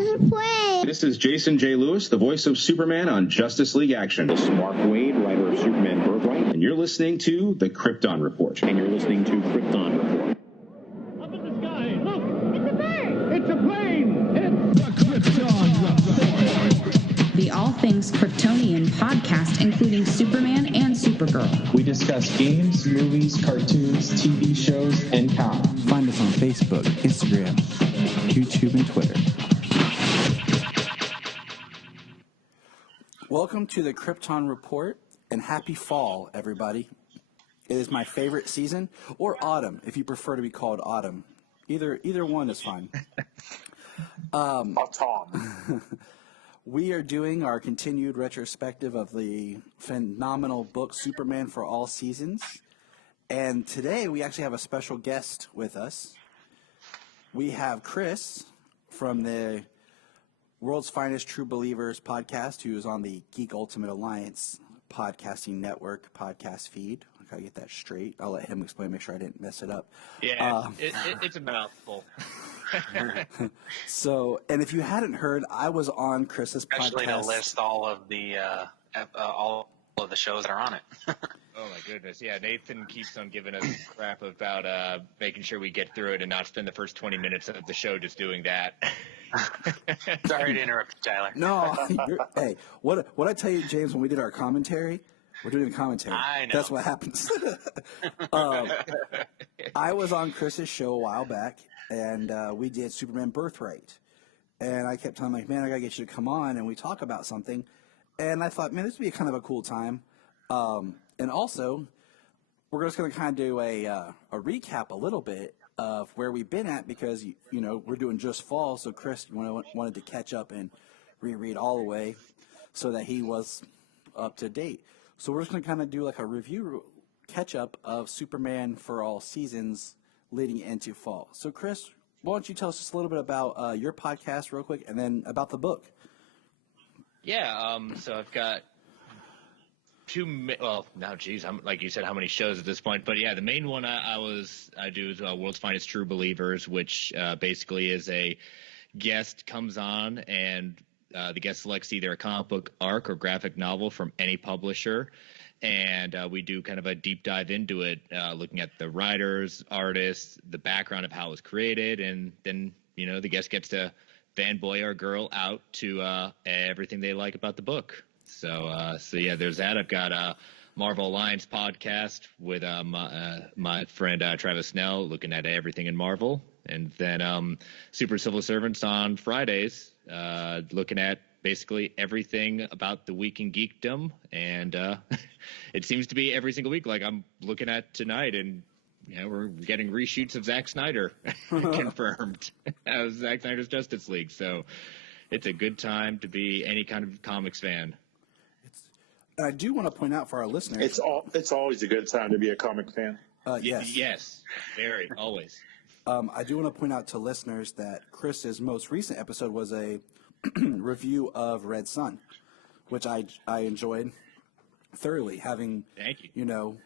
Let's play. This is Jason J. Lewis, the voice of Superman on Justice League Action. This is Mark Wade, writer of Superman Birthright. And you're listening to The Krypton Report. And you're listening to Krypton Report. Up in the sky, look! It's a bird. It's a plane! It's the Krypton Report! The All Things Kryptonian podcast, including Superman and Supergirl. We discuss games, movies, cartoons, TV shows, and comics. Find us on Facebook, Instagram, YouTube, and Twitter. Welcome to the Krypton Report, and happy fall, everybody. It is my favorite season, or autumn, if you prefer to be called autumn. Either one is fine. Autumn. We are doing our continued retrospective of the phenomenal book Superman for All Seasons. And today we actually have a special guest with us. We have Chris from the World's Finest True Believers podcast, who is on the Geek Ultimate Alliance podcasting network podcast feed. I gotta get that straight. I'll let him explain, make sure I didn't mess it up. Yeah, it's a mouthful. So, and if you hadn't heard, I was on Chris's Especially podcast. to list all of the shows that are on it. Oh my goodness, yeah. Nathan keeps on giving us crap about making sure we get through it and not spend the first 20 minutes of the show just doing that. Sorry to interrupt you, Tyler. No, hey, what I tell you, James, when we did our commentary, we're doing a commentary. I know. That's what happens. I was on Chris's show a while back, and we did Superman Birthright. And I kept telling him, like, man, I got to get you to come on, and we talk about something. And I thought, man, this would be kind of a cool time. And also, we're just going to kind of do a recap a little bit of where we've been at because, you know, we're doing just fall. So Chris wanted to catch up and reread all the way so that he was up to date. So we're just going to kind of do like a review catch up of Superman for All Seasons leading into fall. So Chris, why don't you tell us just a little bit about your podcast real quick and then about the book? Yeah, so I've got like you said, how many shows at this point? But yeah, the main one I do is World's Finest True Believers, which basically is a guest comes on and the guest selects either a comic book arc or graphic novel from any publisher, and we do kind of a deep dive into it, looking at the writers, artists, the background of how it was created, and then the guest gets to fanboy our girl out to everything they like about the book. So yeah, there's that. I've got a Marvel Alliance podcast with my friend Travis Snell, looking at everything in Marvel, and then Super Civil Servants on Fridays, looking at basically everything about the week in geekdom, and it seems to be every single week. Like I'm looking at tonight, and we're getting reshoots of Zack Snyder confirmed as Zack Snyder's Justice League. So it's a good time to be any kind of comics fan. And I do want to point out for our listeners, It's always a good time to be a comic fan. Yes. Yes, very, always. I do want to point out to listeners that Chris's most recent episode was a review of Red Sun, which I enjoyed thoroughly. Having, thank you.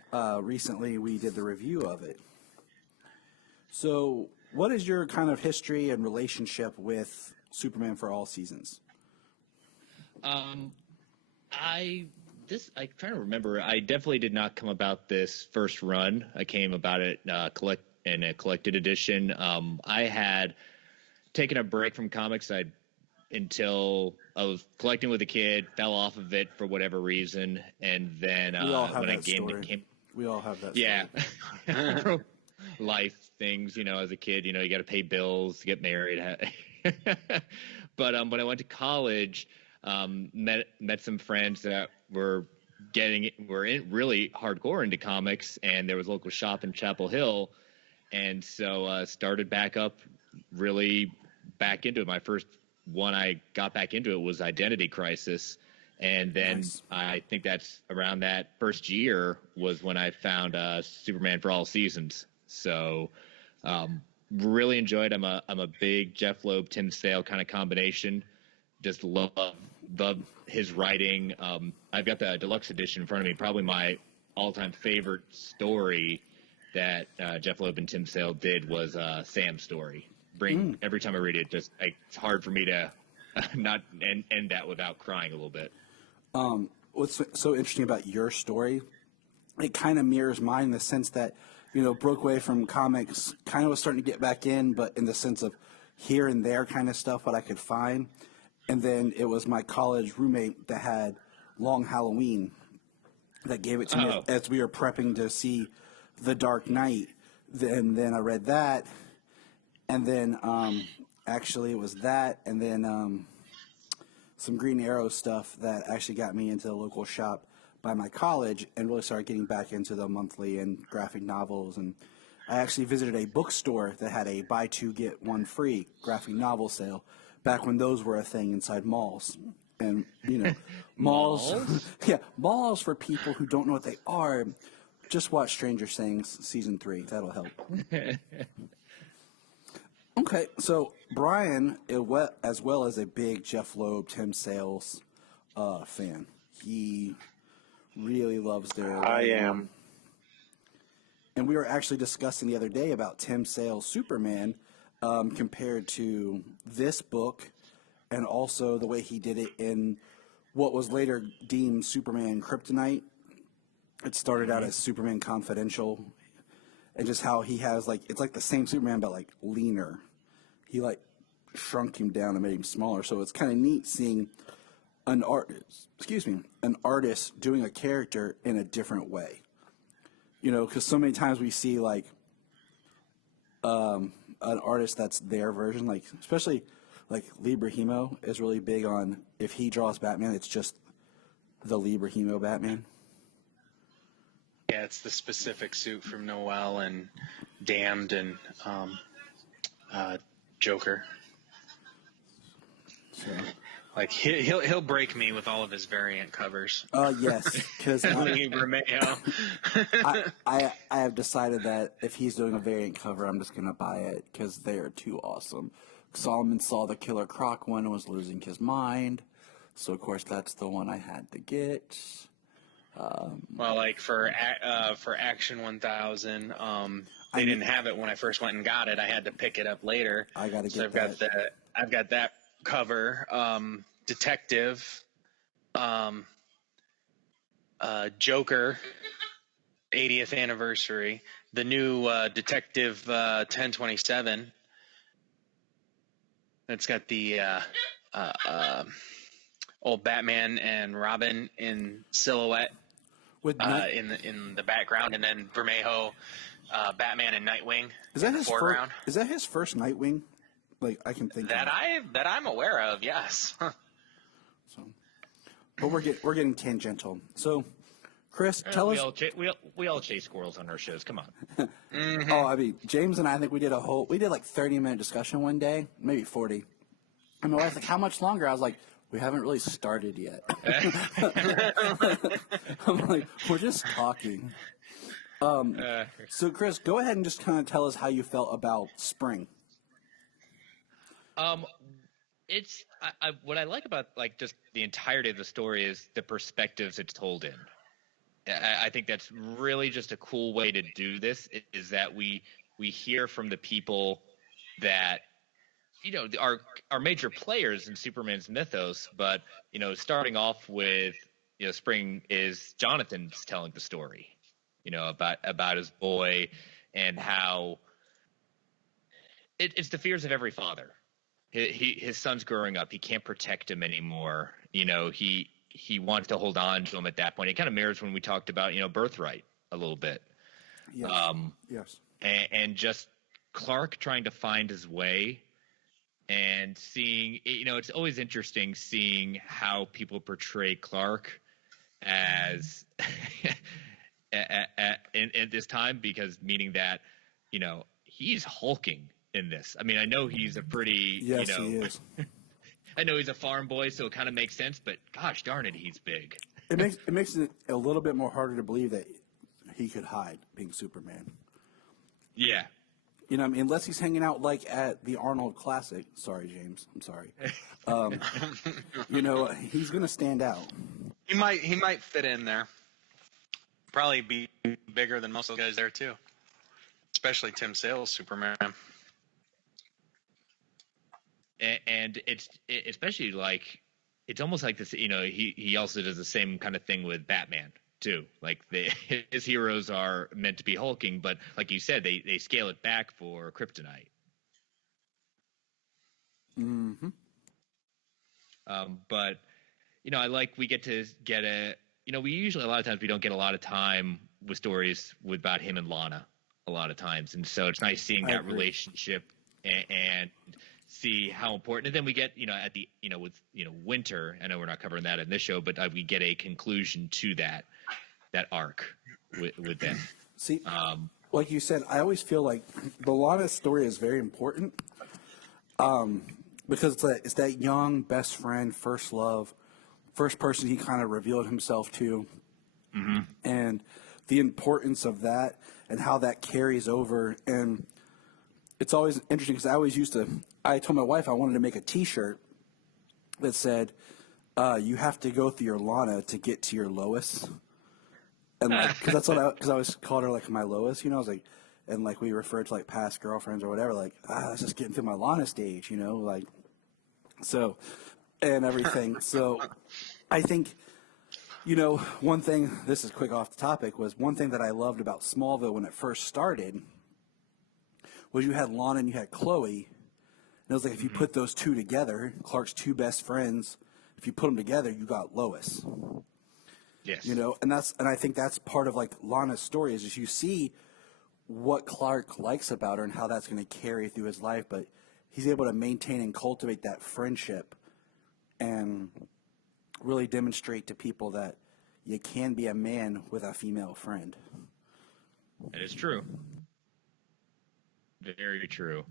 Recently we did the review of it. So, what is your kind of history and relationship with Superman for All Seasons? I'm trying to remember. I definitely did not come about this first run. I came about it in a collected edition. I had taken a break from comics until I was collecting with a kid, fell off of it for whatever reason, and then we all have when that I came, story. We all have that. Yeah, life things. As a kid, you got to pay bills, get married. But when I went to college, met some friends that were really hardcore into comics, and there was a local shop in Chapel Hill, and so started back into it. My first one I got back into it was Identity Crisis, and then nice. I think that's around that first year was when I found Superman for All Seasons. So really enjoyed. I'm a big Jeff Loeb, Tim Sale kind of combination. Just love his writing. I've got the deluxe edition in front of me. Probably my all-time favorite story that Jeff Loeb and Tim Sale did was Sam's story. Every time I read it, it's hard for me to not end that without crying a little bit. What's so interesting about your story, it kind of mirrors mine in the sense that, broke away from comics, kind of was starting to get back in, but in the sense of here and there kind of stuff, what I could find. And then it was my college roommate that had Long Halloween that gave it to me as we were prepping to see The Dark Knight. Then I read that, and then actually it was that, and then some Green Arrow stuff that actually got me into the local shop by my college and really started getting back into the monthly and graphic novels. And I actually visited a bookstore that had a buy two get one free graphic novel sale back when those were a thing inside malls. And malls yeah, malls, for people who don't know what they are, just watch Stranger Things season 3. That'll help. Okay, so Bryan, as well as a big Jeff Loeb, Tim Sales fan, he really loves their. I am. And we were actually discussing the other day about Tim Sales' Superman compared to this book, and also the way he did it in what was later deemed Superman Kryptonite. It started out as Superman Confidential, and just how he has it's like the same Superman but leaner. He shrunk him down and made him smaller. So it's kind of neat seeing an artist doing a character in a different way. Because so many times we see an artist that's their version, especially Lee Brahimo is really big on, if he draws Batman, it's just the Lee Brahimo Batman. Yeah, it's the specific suit from Noel and Damned and Joker. So. He'll break me with all of his variant covers. Yes, because I have decided that if he's doing a variant cover, I'm just gonna buy it because they are too awesome. Solomon saw the Killer Croc one and was losing his mind, so of course that's the one I had to get. For Action 1000, they didn't have it when I first went and got it. I had to pick it up later. I gotta get I've got that cover. Detective, Joker, 80th anniversary. The new Detective 1027. It's got the old Batman and Robin in silhouette in the background, and then Vermejo, Batman and Nightwing in the foreground. Is that his first Nightwing? I can think that I'm aware of. Yes. But we're getting tangential. So, Chris, tell us. We all chase squirrels on our shows. Come on. Mm-hmm. Oh, I mean, James and I think we did 30-minute discussion one day, maybe 40. And my wife's like, "How much longer?" I was like, "We haven't really started yet." I'm like, "We're just talking." So, Chris, go ahead and just kind of tell us how you felt about spring. It's what I like about just the entirety of the story is the perspectives it's told in. I think that's really just a cool way to do this, is that we hear from the people that are major players in Superman's mythos, but starting off with spring is Jonathan's telling the story, about his boy and how it's the fears of every father. His son's growing up. He can't protect him anymore. He wants to hold on to him at that point. It kind of mirrors when we talked about, Birthright a little bit. Yes. Yes. And just Clark trying to find his way and seeing, it's always interesting seeing how people portray Clark as in this time, because meaning that, he's hulking in this. I mean, I know he's a pretty, yes, he is. I know he's a farm boy, so it kind of makes sense, but gosh darn it, he's big. It makes it a little bit more harder to believe that he could hide being Superman. Yeah. Unless he's hanging out at the Arnold Classic. Sorry, James. I'm sorry. He's going to stand out. He might fit in there. Probably be bigger than most of the guys there too. Especially Tim Sale's Superman. and especially like it's almost like this. He also does the same kind of thing with Batman too. Like his heroes are meant to be hulking, but like you said, they scale it back for kryptonite. Mm-hmm. But I like we get we usually a lot of times we don't get a lot of time with stories about him and Lana a lot of times, and so it's nice seeing that relationship and see how important. And then we get at the with Winter. I know we're not covering that in this show, but we get a conclusion to that arc with them. See, like you said, I always feel like the Lana story is very important because it's that young best friend, first love, first person he kind of revealed himself to, and the importance of that and how that carries over. And it's always interesting because I told my wife I wanted to make a T-shirt that said, "You have to go through your Lana to get to your Lois." And because I always called her like my Lois, I was like, and like we referred to like past girlfriends or whatever, like I was just getting through my Lana stage, like so and everything. So I think one thing, this is quick off the topic, was one thing that I loved about Smallville when it first started was you had Lana and you had Chloe, and it was like if you put those two together, Clark's two best friends, if you put them together, you got Lois. Yes. And I think that's part of like Lana's story is you see what Clark likes about her and how that's going to carry through his life, but he's able to maintain and cultivate that friendship and really demonstrate to people that you can be a man with a female friend. That is true. Very true.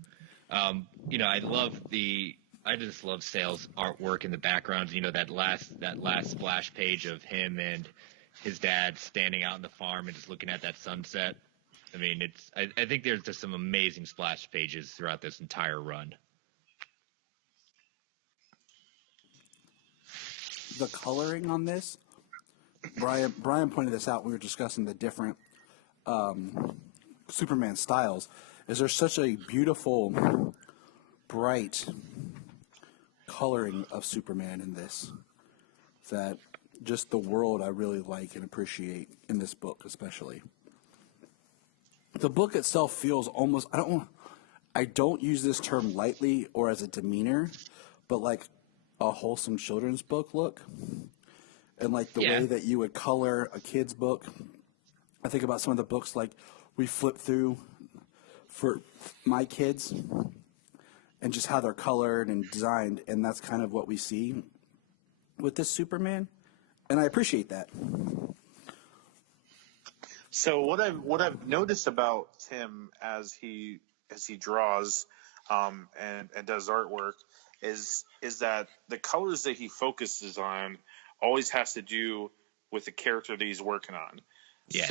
I just love Sale's artwork in the background. That last splash page of him and his dad standing out in the farm and just looking at that sunset. I mean, I think there's just some amazing splash pages throughout this entire run. The coloring on this, Bryan pointed this out when we were discussing the different Superman styles. Is there such a beautiful, bright coloring of Superman in this that just the world I really like and appreciate in this book especially. The book itself feels almost, I don't use this term lightly or as a demeanor, but like a wholesome children's book look. And like the way that you would color a kid's book. I think about some of the books like we flip through for my kids and just how they're colored and designed, and that's kind of what we see with this Superman, and I appreciate that. So what I've noticed about Tim as he draws and does artwork is that the colors that he focuses on always has to do with the character that he's working on. Yes.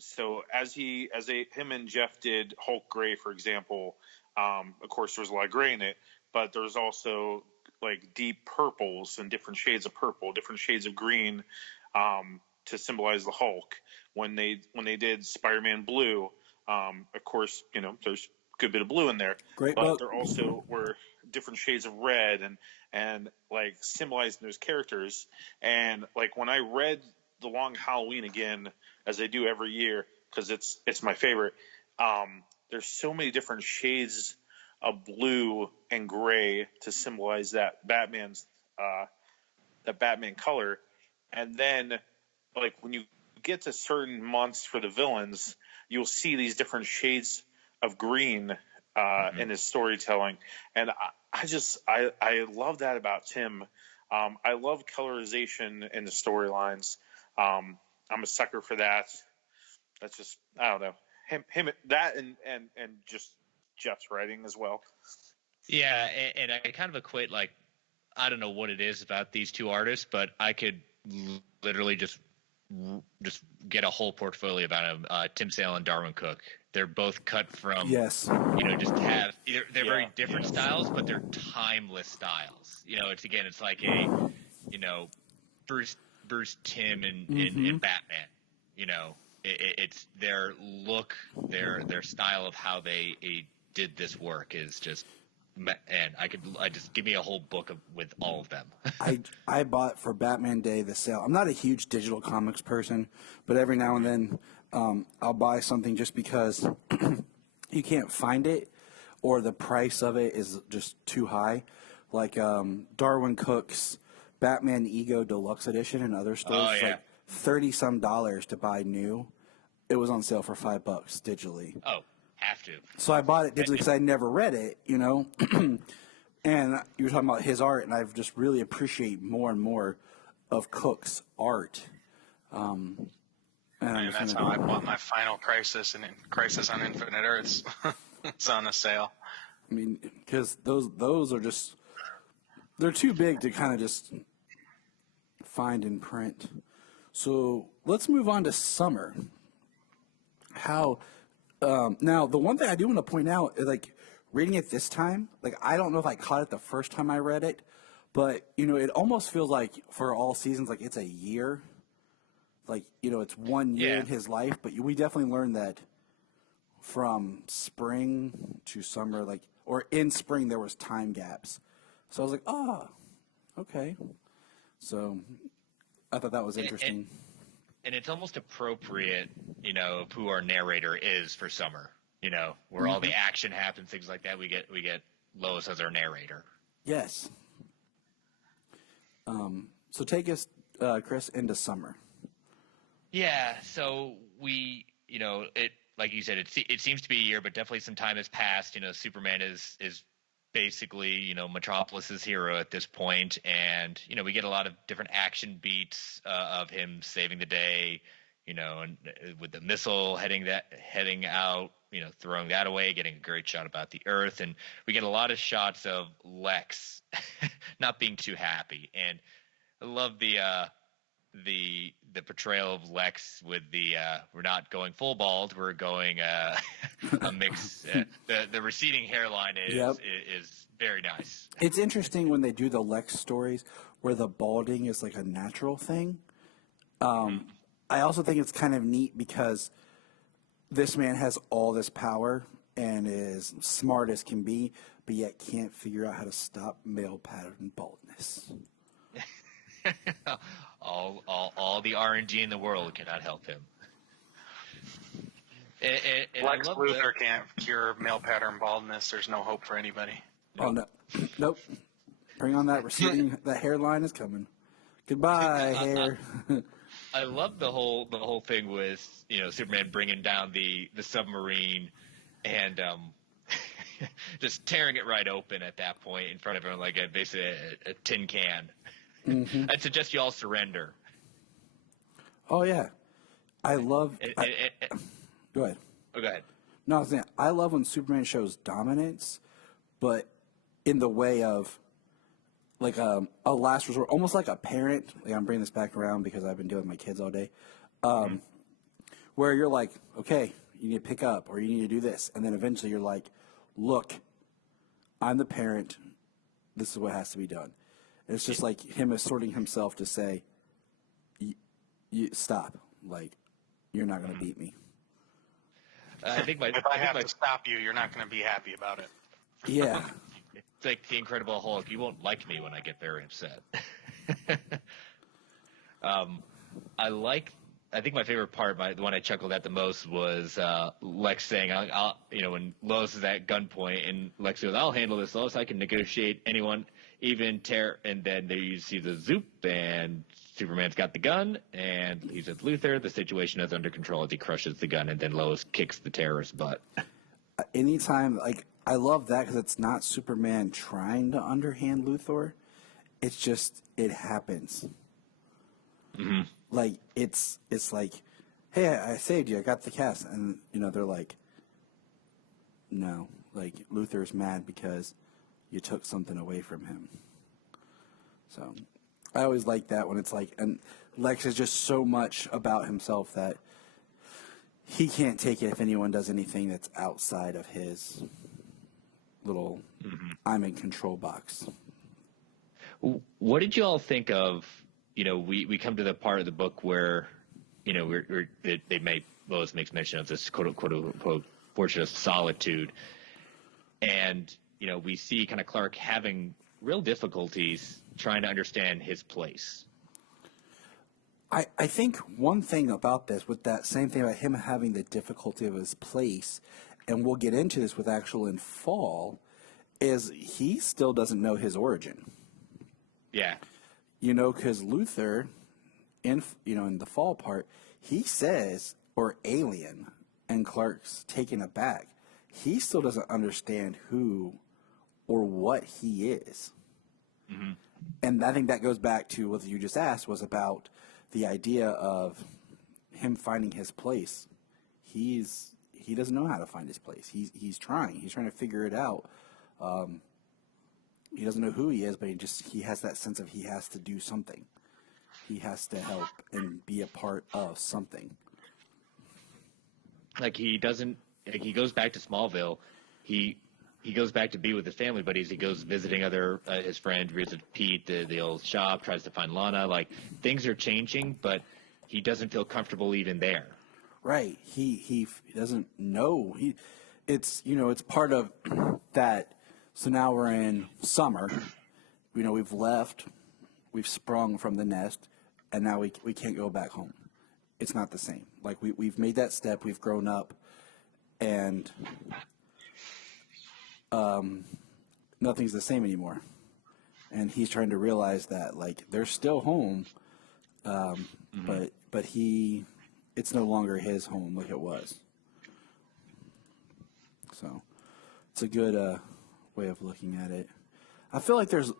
So as him and Jeff did Hulk Gray, for example, of course there's a lot of gray in it, but there's also like deep purples and different shades of purple, different shades of green to symbolize the Hulk. When they did Spider-Man Blue, of course, there's a good bit of blue in there. Great but book. There also were different shades of red and like symbolizing those characters. And like when I read The Long Halloween again, as I do every year, because it's my favorite, there's so many different shades of blue and gray to symbolize that Batman color. And then like when you get to certain months for the villains, you'll see these different shades of green in his storytelling. And I love that about Tim. I love colorization in the storylines. I'm a sucker for that. That's just, I don't know, him that and just Jeff's writing as well. Yeah, and I kind of equate, like, I don't know what it is about these two artists, but I could literally just get a whole portfolio about them. Tim Sale and Darwin Cook. They're both cut from, yes, just have they're very different styles, but they're timeless styles. It's like a, Bruce Timm and Batman. It's their look, their style of how they did this work is just and I just give me a whole book with all of them. I bought for Batman Day the sale. I'm not a huge digital comics person, but every now and then I'll buy something just because you can't find it or the price of it is just too high. Like Darwin Cook's Batman Ego Deluxe Edition and other stores, like $30-some to buy new. It was on sale for $5 digitally. Oh, have to. So I bought it digitally because I never read it, you know. And you were talking about his art, and I've just really appreciate more and more of Cook's art. And that's how I bought my Final Crisis and Crisis on Infinite Earths. It's on a sale. I mean, because those are just, they're too big to kind of just find in print. So let's move on to summer. How now the one thing I do want to point out is, like, reading it this time, like, I don't know if I caught it the first time I read it, but you know, it almost feels like for all seasons, like it's a year. Like, you know, it's 1 year in his life, but we definitely learned that from spring to summer, like, or in spring there was time gaps. So I was like, oh, okay. So I thought that was interesting. And it's almost appropriate, you know, of who our narrator is for summer, you know, where all the action happens, things like that. We get Lois as our narrator. Yes. So take us, Chris, into summer. Yeah. So we, you know, it, like you said, it seems to be a year, but definitely some time has passed. You know, Superman is basically, you know, Metropolis's hero at this point, and you know, we get a lot of different action beats of him saving the day, you know, and with the missile heading out, you know, throwing that away, getting a great shot about the Earth, and we get a lot of shots of Lex not being too happy, and I love the portrayal of Lex with the we're not going full bald, we're going a mix. The receding hairline is very nice. It's interesting when they do the Lex stories where the balding is like a natural thing. I also think it's kind of neat because this man has all this power and is smart as can be, but yet can't figure out how to stop male pattern baldness. all the RNG in the world cannot help him. And Lex Luthor can't cure male pattern baldness. There's no hope for anybody. Oh no, nope. Bring on that receding. That hairline is coming. Goodbye, hair. I love the whole thing with, you know, Superman bringing down the submarine and just tearing it right open at that point in front of everyone, like basically a tin can. I'd suggest you all surrender. Oh yeah, I love. Go ahead. Oh, go ahead. No, I was saying, I love when Superman shows dominance, but in the way of like a last resort, almost like a parent. Like, I'm bringing this back around because I've been dealing with my kids all day. Where you're like, okay, you need to pick up or you need to do this, and then eventually you're like, look, I'm the parent. This is what has to be done. It's just like him asserting himself to say, you stop. Like, you're not going to beat me. I think if I have to stop you, you're not going to be happy about it. Yeah. It's like the Incredible Hulk. You won't like me when I get very upset. I think my favorite part, the one I chuckled at the most, was Lex saying, I'll, you know, when Lois is at gunpoint, and Lex goes, I'll handle this, Lois. I can negotiate anyone, even tear. And then there you see the zoop, and Superman's got the gun, and he says, Luthor, the situation is under control, as he crushes the gun, and then Lois kicks the terrorist's butt. Anytime, like, I love that because it's not Superman trying to underhand Luthor. It's just, it happens. Like, it's like, hey, I saved you. I got the cast. And, you know, they're like, no. Like, Luthor's mad because you took something away from him. So, I always like that when it's like, and Lex is just so much about himself that he can't take it if anyone does anything that's outside of his little I'm in control box. What did you all think of, you know, we come to the part of the book where, you know, Lois makes mention of this quote unquote fortune of solitude, and we see kind of Clark having real difficulties trying to understand his place. I think one thing about this, with that same thing about him having the difficulty of his place, and we'll get into this with actual in Fall, is he still doesn't know his origin. Yeah. Because Luthor, in the Fall part, he says, or alien, and Clark's taken aback. He still doesn't understand who or what he is. Mm-hmm. And I think that goes back to what you just asked, was about the idea of him finding his place. He doesn't know how to find his place. He's trying to figure it out. He doesn't know who he is, but he has that sense of he has to do something. He has to help and be a part of something. Like he goes back to Smallville. He goes back to be with his family, but as he goes visiting his friend, visits Pete, the old shop, tries to find Lana. Like, things are changing, but he doesn't feel comfortable even there. Right. He doesn't know. It's part of that. So now we're in summer. We've left. We've sprung from the nest, and now we can't go back home. It's not the same. Like, we've made that step. We've grown up, and nothing's the same anymore. And he's trying to realize that, like, they're still home, but it's no longer his home like it was. So it's a good way of looking at it. I feel like there's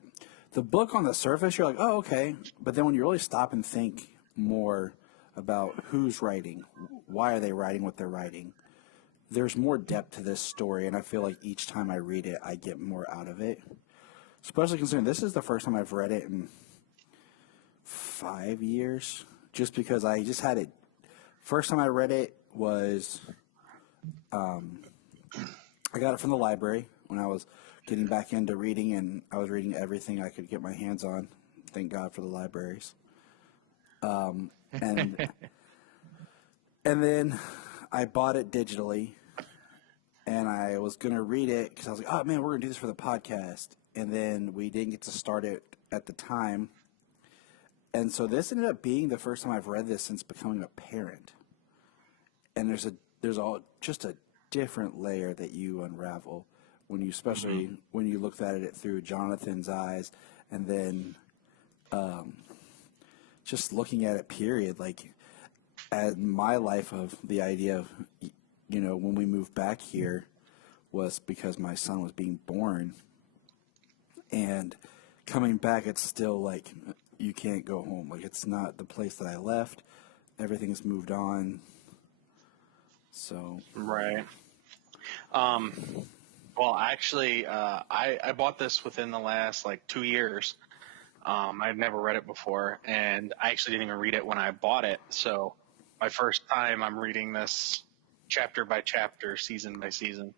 the book on the surface, you're like, oh, okay. But then when you really stop and think more about who's writing, why are they writing what they're writing, there's more depth to this story, and I feel like each time I read it, I get more out of it. Especially considering this is the first time I've read it in 5 years, just because I just had it. First time I read it was, I got it from the library when I was getting back into reading, and I was reading everything I could get my hands on. Thank God for the libraries. And then I bought it digitally, and I was going to read it because I was like, oh, man, we're going to do this for the podcast. And then we didn't get to start it at the time. And so this ended up being the first time I've read this since becoming a parent. And there's just a different layer that you unravel when you, especially when you looked at it through Jonathan's eyes, and then just looking at it, period, like at my life of the idea of, when we moved back here was because my son was being born, and coming back, it's still like, you can't go home. Like, it's not the place that I left. Everything's moved on. So. Right. Well, actually, I bought this within the last 2 years. I'd never read it before, and I actually didn't even read it when I bought it. So my first time, I'm reading this chapter by chapter, season by season.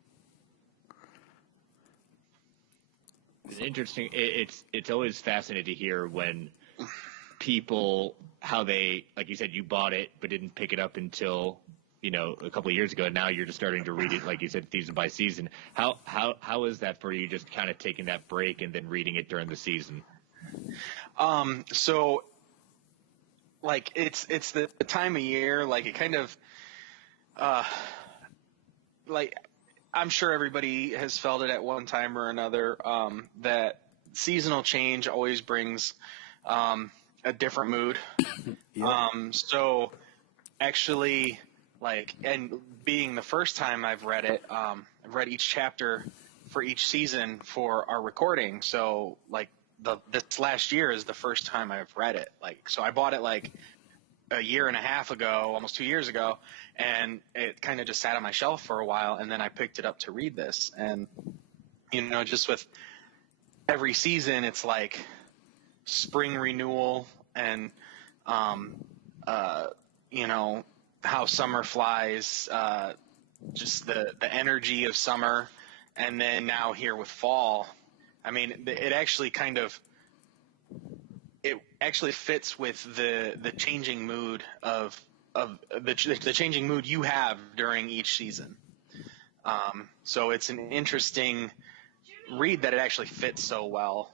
It's interesting. It's always fascinating to hear when people, how they, like you said, you bought it but didn't pick it up until a couple of years ago. And now you're just starting to read it, like you said, season by season. How is that for you? Just kind of taking that break and then reading it during the season. So it's the time of year, it kind of I'm sure everybody has felt it at one time or another, that seasonal change always brings a different mood. Yeah. So actually, and being the first time I've read it, I've read each chapter for each season for our recording. So this last year is the first time I've read it. So I bought it a year and a half ago, almost 2 years ago, and it kind of just sat on my shelf for a while, and then I picked it up to read this. And, just with every season, it's like spring renewal and, how summer flies, just the energy of summer. And then now here with fall, I mean, it actually fits with the changing mood of the changing mood you have during each season. So it's an interesting read that it actually fits so well.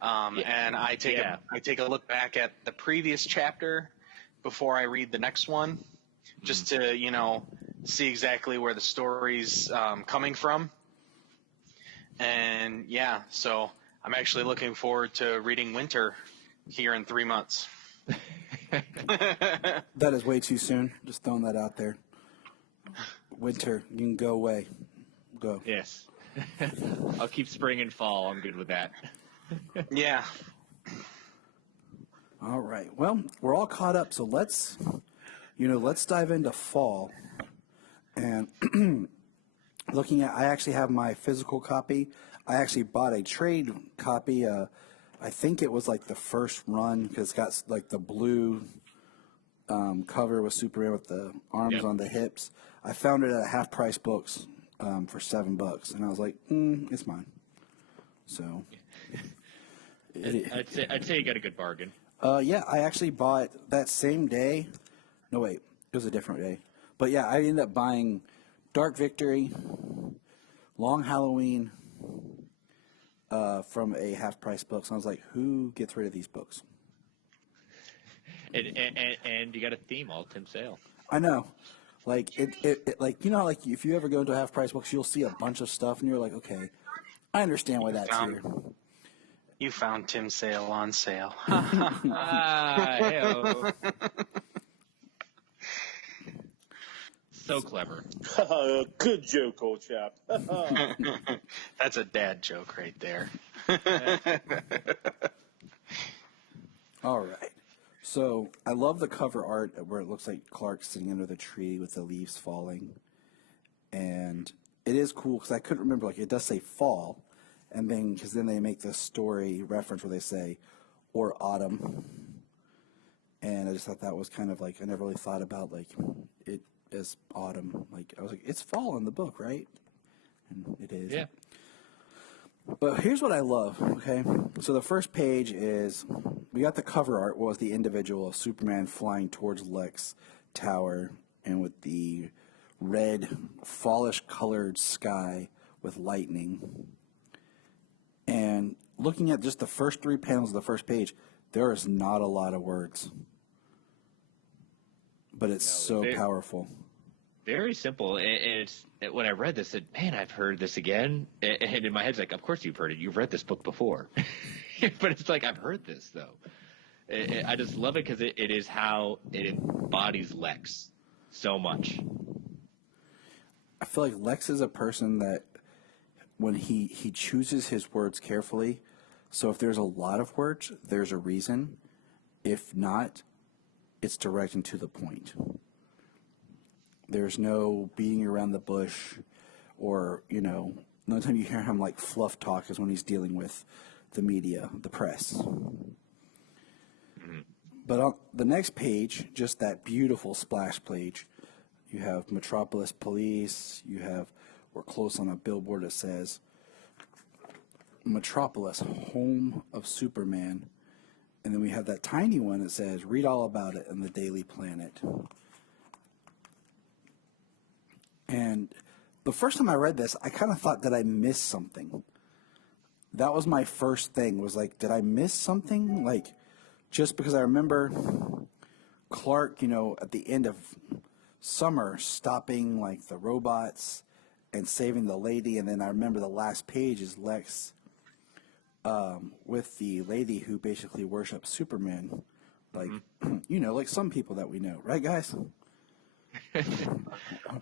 And I take a look back at the previous chapter before I read the next one, just to see exactly where the story's coming from. And so I'm actually looking forward to reading Winter here in 3 months. That is way too soon. Just throwing that out there. Winter, you can go away. Go. Yes. I'll keep spring and fall. I'm good with that. Yeah. All right. Well, we're all caught up, so let's dive into fall. And I actually have my physical copy. I actually bought a trade copy. I think it was like the first run because it's got like the blue cover with Superman with the arms on the hips. I found it at Half Price Books for $7, and I was like, it's mine. So I'd say you got a good bargain. I actually bought that same day. No, wait, it was a different day. But yeah, I ended up buying Dark Victory, Long Halloween from a Half Price Books. And I was like, who gets rid of these books? And you got a theme, all Tim Sale. I know. Like like if you ever go into Half Price Books, you'll see a bunch of stuff, and you're like, okay, I understand why that's here. You found Tim Sale on sale. So clever. Good joke, old chap. That's a dad joke right there. All right. So I love the cover art where it looks like Clark sitting under the tree with the leaves falling. And it is cool because I couldn't remember, like it does say fall. And then, because then they make this story reference where they say, or autumn. And I just thought that was kind of like, I never really thought about like it as autumn. Like, I was like, it's fall in the book, right? And it is. Yeah. But here's what I love, okay? So the first page is, we got the cover art was the individual of Superman flying towards Lex Tower and with the red, fallish colored sky with lightning. And looking at just the first 3 panels of the first page, there is not a lot of words. But it's so powerful. Very simple. When I read this, I said, man, I've heard this again. And in my head, it's like, of course you've heard it. You've read this book before. But it's like, I've heard this, though. I just love it because it is how it embodies Lex so much. I feel like Lex is a person that when he chooses his words carefully, so if there's a lot of words, there's a reason. If not, it's direct and to the point. There's no beating around the bush or, the only time you hear him like fluff talk is when he's dealing with the media, the press. Mm-hmm. But on the next page, just that beautiful splash page, you have Metropolis Police, we're close on a billboard that says, Metropolis, home of Superman. And then we have that tiny one that says, read all about it in the Daily Planet. And the first time I read this, I kind of thought that I missed something. That was my first thing, was like, did I miss something? Like, just because I remember Clark, at the end of summer, stopping, like, the robots and saving the lady. And then I remember the last page is Lex with the lady who basically worships Superman. Like, like some people that we know. Right, guys?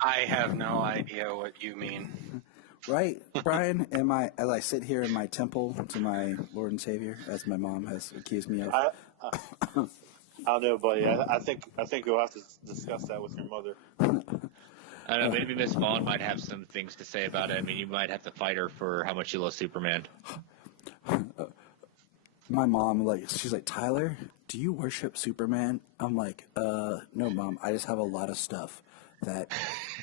I have no idea what you mean. Right, Bryan? As I sit here in my temple to my Lord and Savior, as my mom has accused me of. I don't know, buddy. I think you'll have to discuss that with your mother. I don't know. Maybe Miss Vaughn might have some things to say about it. I mean, you might have to fight her for how much you love Superman. My mom, she's like, Tyler, do you worship Superman? I'm like, no, Mom. I just have a lot of stuff that,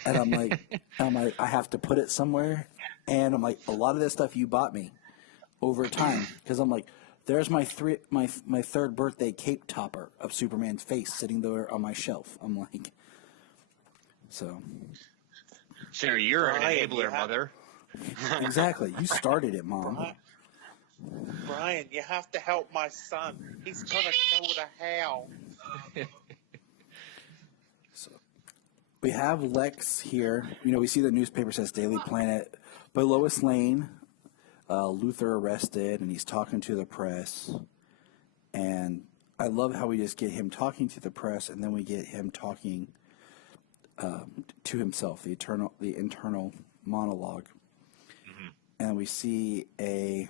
and I'm like, I have to put it somewhere. And I'm like, a lot of this stuff you bought me over time. Because I'm like, there's my third birthday cape topper of Superman's face sitting there on my shelf. I'm like, so. Sure, you're an enabler, Mother. Exactly. You started it, Mom. Bryan, you have to help my son. He's gonna go to hell. So we have Lex here. We see the newspaper says Daily Planet. By Lois Lane, Luthor arrested, and he's talking to the press. And I love how we just get him talking to the press, and then we get him talking to himself, the internal monologue. Mm-hmm. And we see him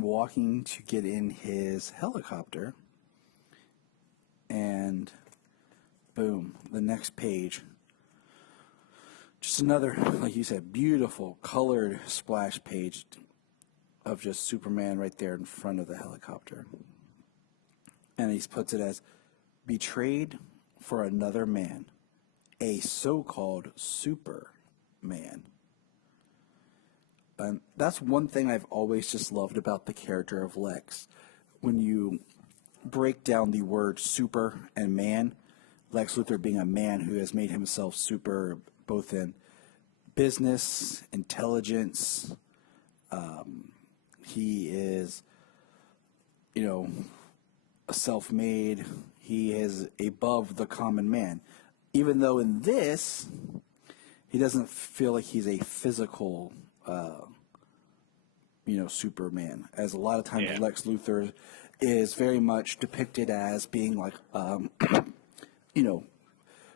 walking to get in his helicopter, and boom, the next page. Just another, like you said, beautiful colored splash page of just Superman right there in front of the helicopter. And he puts it as, betrayed for another man, a so-called Superman. And that's one thing I've always just loved about the character of Lex. When you break down the word super and man, Lex Luthor being a man who has made himself super both in business, intelligence. He is, self-made. He is above the common man. Even though in this, he doesn't feel like he's a physical, Superman. As a lot of times Lex Luthor is very much depicted as being like,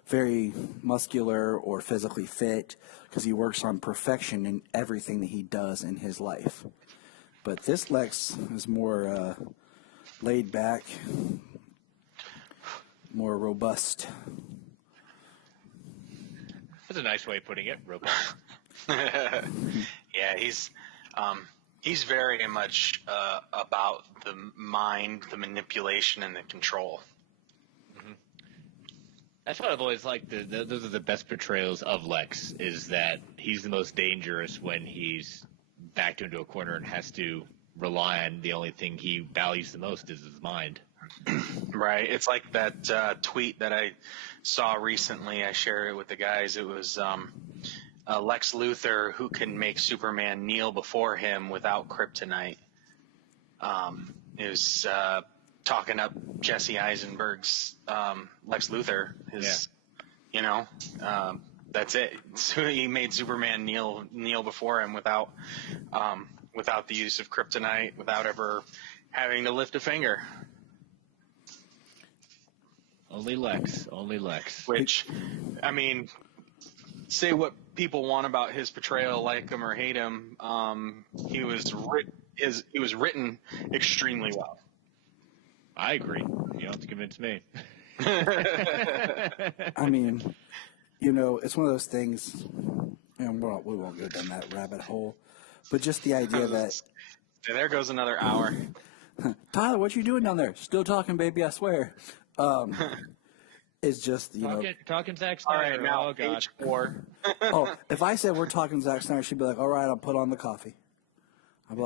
very muscular or physically fit because he works on perfection in everything that he does in his life. But this Lex is more laid back, more robust. That's a nice way of putting it, robust. Yeah, he's very much about the mind, the manipulation, and the control. Mm-hmm. That's what I've always liked. Those are the best portrayals of Lex, is that he's the most dangerous when he's backed into a corner and has to rely on the only thing he values the most is his mind. Right. It's like that tweet that I saw recently. I shared it with the guys. It was Lex Luthor who can make Superman kneel before him without kryptonite. It was talking up Jesse Eisenberg's Lex Luthor. That's it. So he made Superman kneel before him without the use of kryptonite, without ever having to lift a finger. Only Lex. Which, I mean, say what people want about his portrayal, like him or hate him. He was written extremely well. I agree. You don't have to convince me. I mean, it's one of those things, and we won't go down that rabbit hole, but just the idea that... There goes another hour. Tyler, what you doing down there? Still talking, baby, I swear. It's just, Talking Zack Snyder. All right, now, oh, God. Oh, if I said we're talking Zack Snyder, she'd be like, all right, I'll put on the coffee. I'll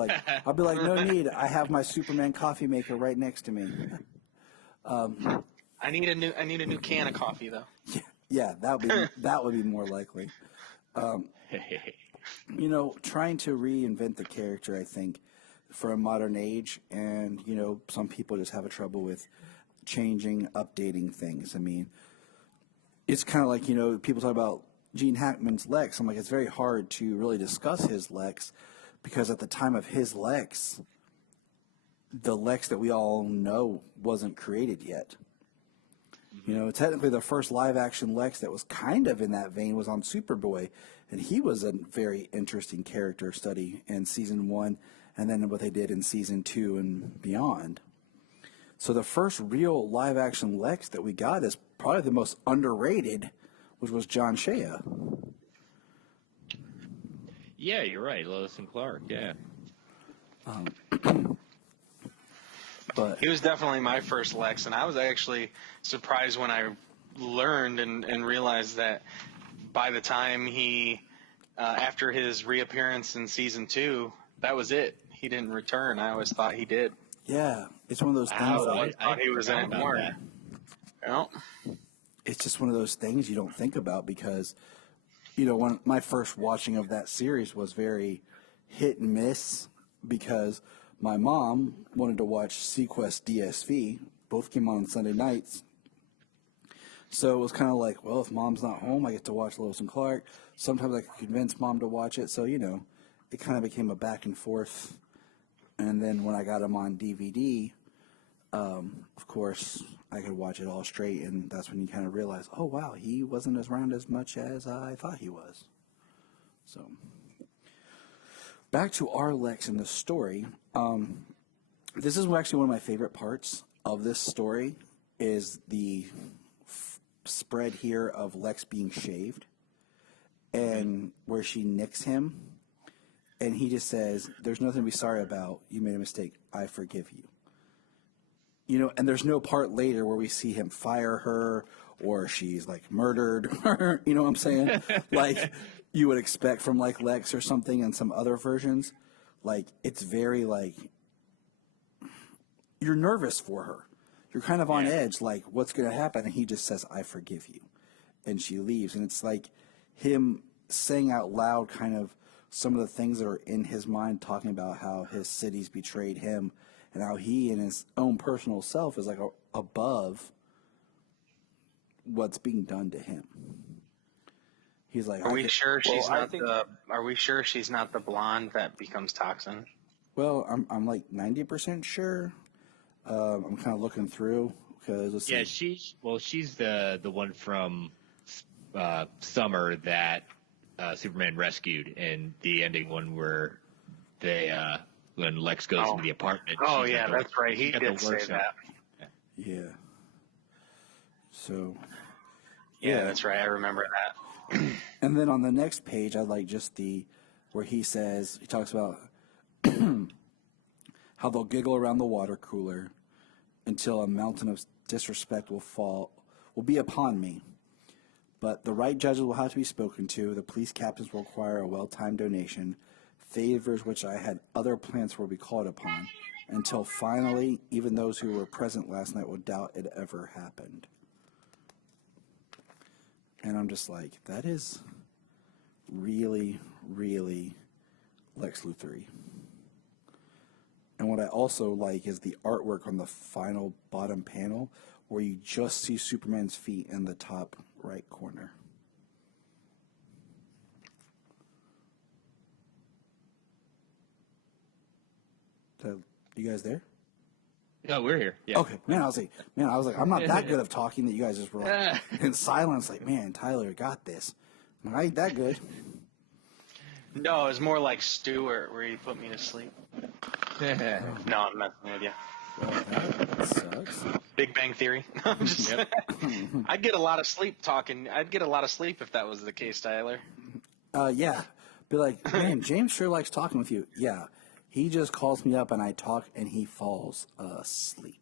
be like, no need. I have my Superman coffee maker right next to me. I need a new can of coffee though. Yeah, that would be more likely. Trying to reinvent the character, I think, for a modern age, and some people just have a trouble with changing, updating things. I mean, it's kind of like people talk about Gene Hackman's Lex. I'm like, it's very hard to really discuss his Lex because at the time of his Lex, the Lex that we all know wasn't created yet. Technically the first live-action Lex that was kind of in that vein was on Superboy, and he was a very interesting character study in Season 1, and then what they did in Season 2 and beyond. So the first real live-action Lex that we got is probably the most underrated, which was John Shaya. Yeah, you're right. Lois and Clark, yeah. But he was definitely my first Lex, and I was actually surprised when I learned and realized that by the time he, after his reappearance in Season 2, that was it. He didn't return. I always thought he did. Yeah, it's one of those things. I thought he was in it more. It's just one of those things you don't think about because when my first watching of that series was very hit and miss because my mom wanted to watch Sequest DSV. Both came on Sunday nights. So it was kind of like, well, if mom's not home, I get to watch Lois and Clark. Sometimes I could convince mom to watch it. So, it kind of became a back and forth. And then when I got them on DVD, of course, I could watch it all straight. And that's when you kind of realize, oh, wow, he wasn't around as much as I thought he was. So back to our Lex in the story. This is actually one of my favorite parts of this story is the spread here of Lex being shaved and where she nicks him and he just says, there's nothing to be sorry about. You made a mistake. I forgive you. And there's no part later where we see him fire her or she's like murdered. You know what I'm saying? Like you would expect from like Lex or something in some other versions. Like it's very like you're nervous for her. You're kind of on edge, like, what's going to happen? And he just says, I forgive you. And she leaves. And it's like him saying out loud kind of some of the things that are in his mind, talking about how his city's betrayed him and how he and his own personal self is like above what's being done to him. He's like, Are we sure she's not the blonde that becomes Toxin? Well, I'm like 90% sure. I'm kind of looking through because she's the one from Summer that Superman rescued in the ending one where they when Lex goes into the apartment. Oh yeah, that's right. He did say that. Yeah. So. Yeah, that's right. I remember that. And then on the next page, I like just where he talks about how they'll giggle around the water cooler until a mountain of disrespect will be upon me. But the right judges will have to be spoken to. The police captains will require a well-timed donation. Favors which I had other plans will be called upon. Until finally, even those who were present last night will doubt it ever happened. And I'm just like, that is really, really Lex Luthor-y. And what I also like is the artwork on the final bottom panel where you just see Superman's feet in the top right corner. You guys there? No, we're here. Yeah. Okay. Man, I was like, I'm not that good of talking that you guys just were like in silence. Like, man, Tyler got this. I ain't that good. No, it was more like Stewart, where he put me to sleep. No, I'm not with you. Well, that sucks. Big Bang Theory. I'm just, I'd get a lot of sleep talking. I'd get a lot of sleep if that was the case, Tyler. Yeah. Be like, man, James sure likes talking with you. Yeah. He just calls me up and I talk and he falls asleep.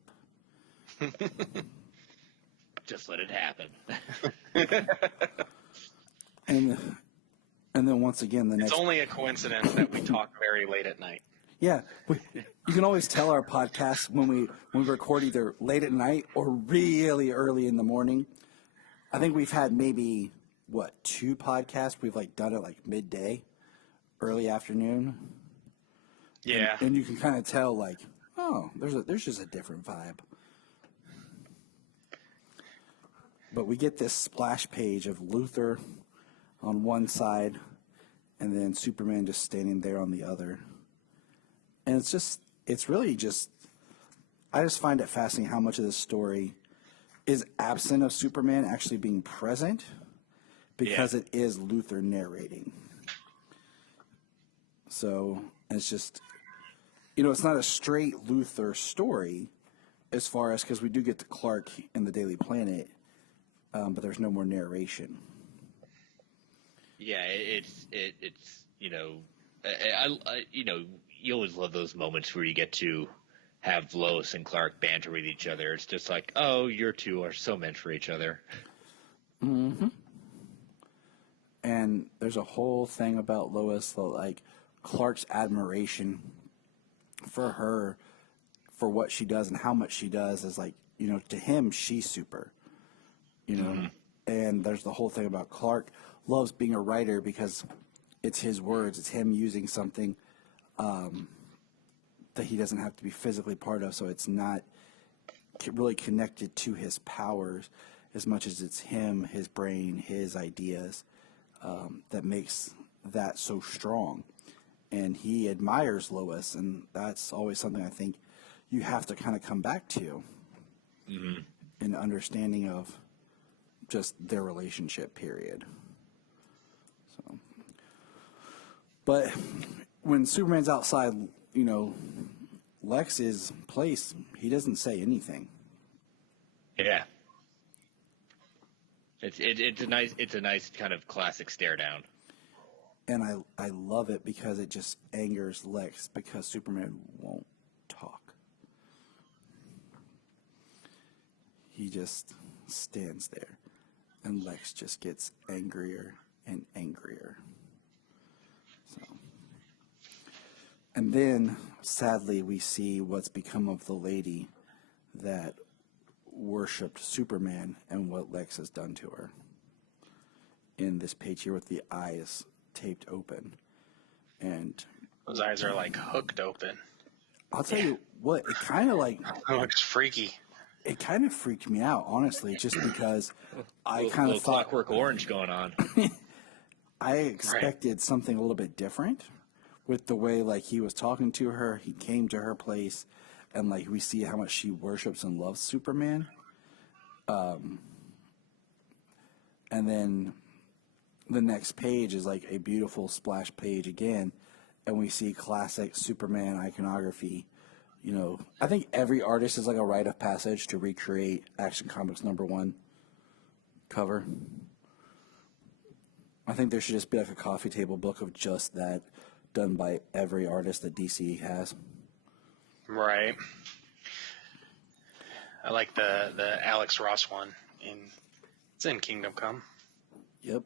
Just let it happen. And then once again, It's only a coincidence that we talk very late at night. Yeah, you can always tell our podcast when we record either late at night or really early in the morning. I think we've had maybe 2 podcasts we've done it midday, early afternoon. Yeah, and you can kind of tell there's just a different vibe. But we get this splash page of Luthor on one side, and then Superman just standing there on the other. And it's really just, I just find it fascinating how much of this story is absent of Superman actually being present because it is Luthor narrating. So it's just, it's not a straight Luthor story as far as, because we do get to Clark in the Daily Planet, but there's no more narration. Yeah, it's you always love those moments where you get to have Lois and Clark banter with each other. It's just like, oh, you two are so meant for each other. Mm-hmm. And there's a whole thing about Lois, Clark's admiration for her, for what she does and how much she does is to him, she's super, And there's the whole thing about Clark loves being a writer because it's his words. It's him using something that he doesn't have to be physically part of, so it's not really connected to his powers as much as it's him, his brain, his ideas that makes that so strong. And he admires Lois, and that's always something I think you have to kind of come back to in understanding of just their relationship, period. So, but when Superman's outside, you know, Lex's place, he doesn't say anything. Yeah. It's a nice kind of classic stare down. And I love it because it just angers Lex because Superman won't talk. He just stands there, and Lex just gets angrier and angrier. So, and then, sadly, we see what's become of the lady that worshipped Superman and what Lex has done to her. In this page here with the eyes taped open. And those eyes are like hooked open. I'll tell you what, it kind of like... It looks freaky. It kind of freaked me out, honestly, just because I kind of thought... Clockwork Orange going on. I expected something a little bit different with the way, like, he was talking to her, he came to her place, and, like, we see how much she worships and loves Superman. And then the next page is, like, a beautiful splash page again, and we see classic Superman iconography. You know, I think every artist is like a rite of passage to recreate Action Comics #1 cover. I think there should just be like a coffee table book of just that, done by every artist that DC has. Right. I like the Alex Ross one. It's in Kingdom Come. Yep.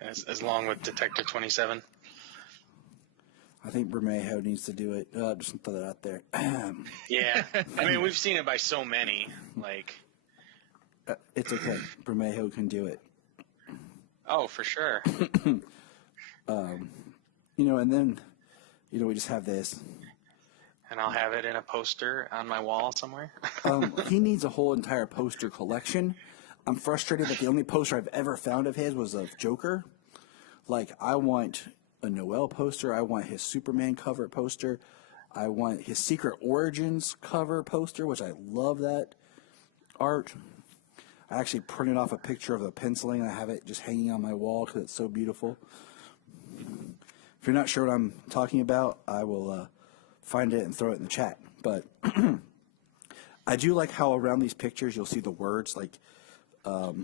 As long with Detective 27. I think Bermejo needs to do it. Just throw that out there. Yeah. I mean, we've seen it by so many. Like, it's okay. Bermejo can do it. Oh, for sure. You know, and then, you know, we just have this. And I'll have it in a poster on my wall somewhere. He needs a whole entire poster collection. I'm frustrated that the only poster I've ever found of his was of Joker. Like, I want a Noel poster. I want his Superman cover poster. I want his Secret Origins cover poster, which I love that art. I actually printed off a picture of the penciling. I have it just hanging on my wall because it's so beautiful. If you're not sure what I'm talking about, I will find it and throw it in the chat. But I do like how around these pictures you'll see the words like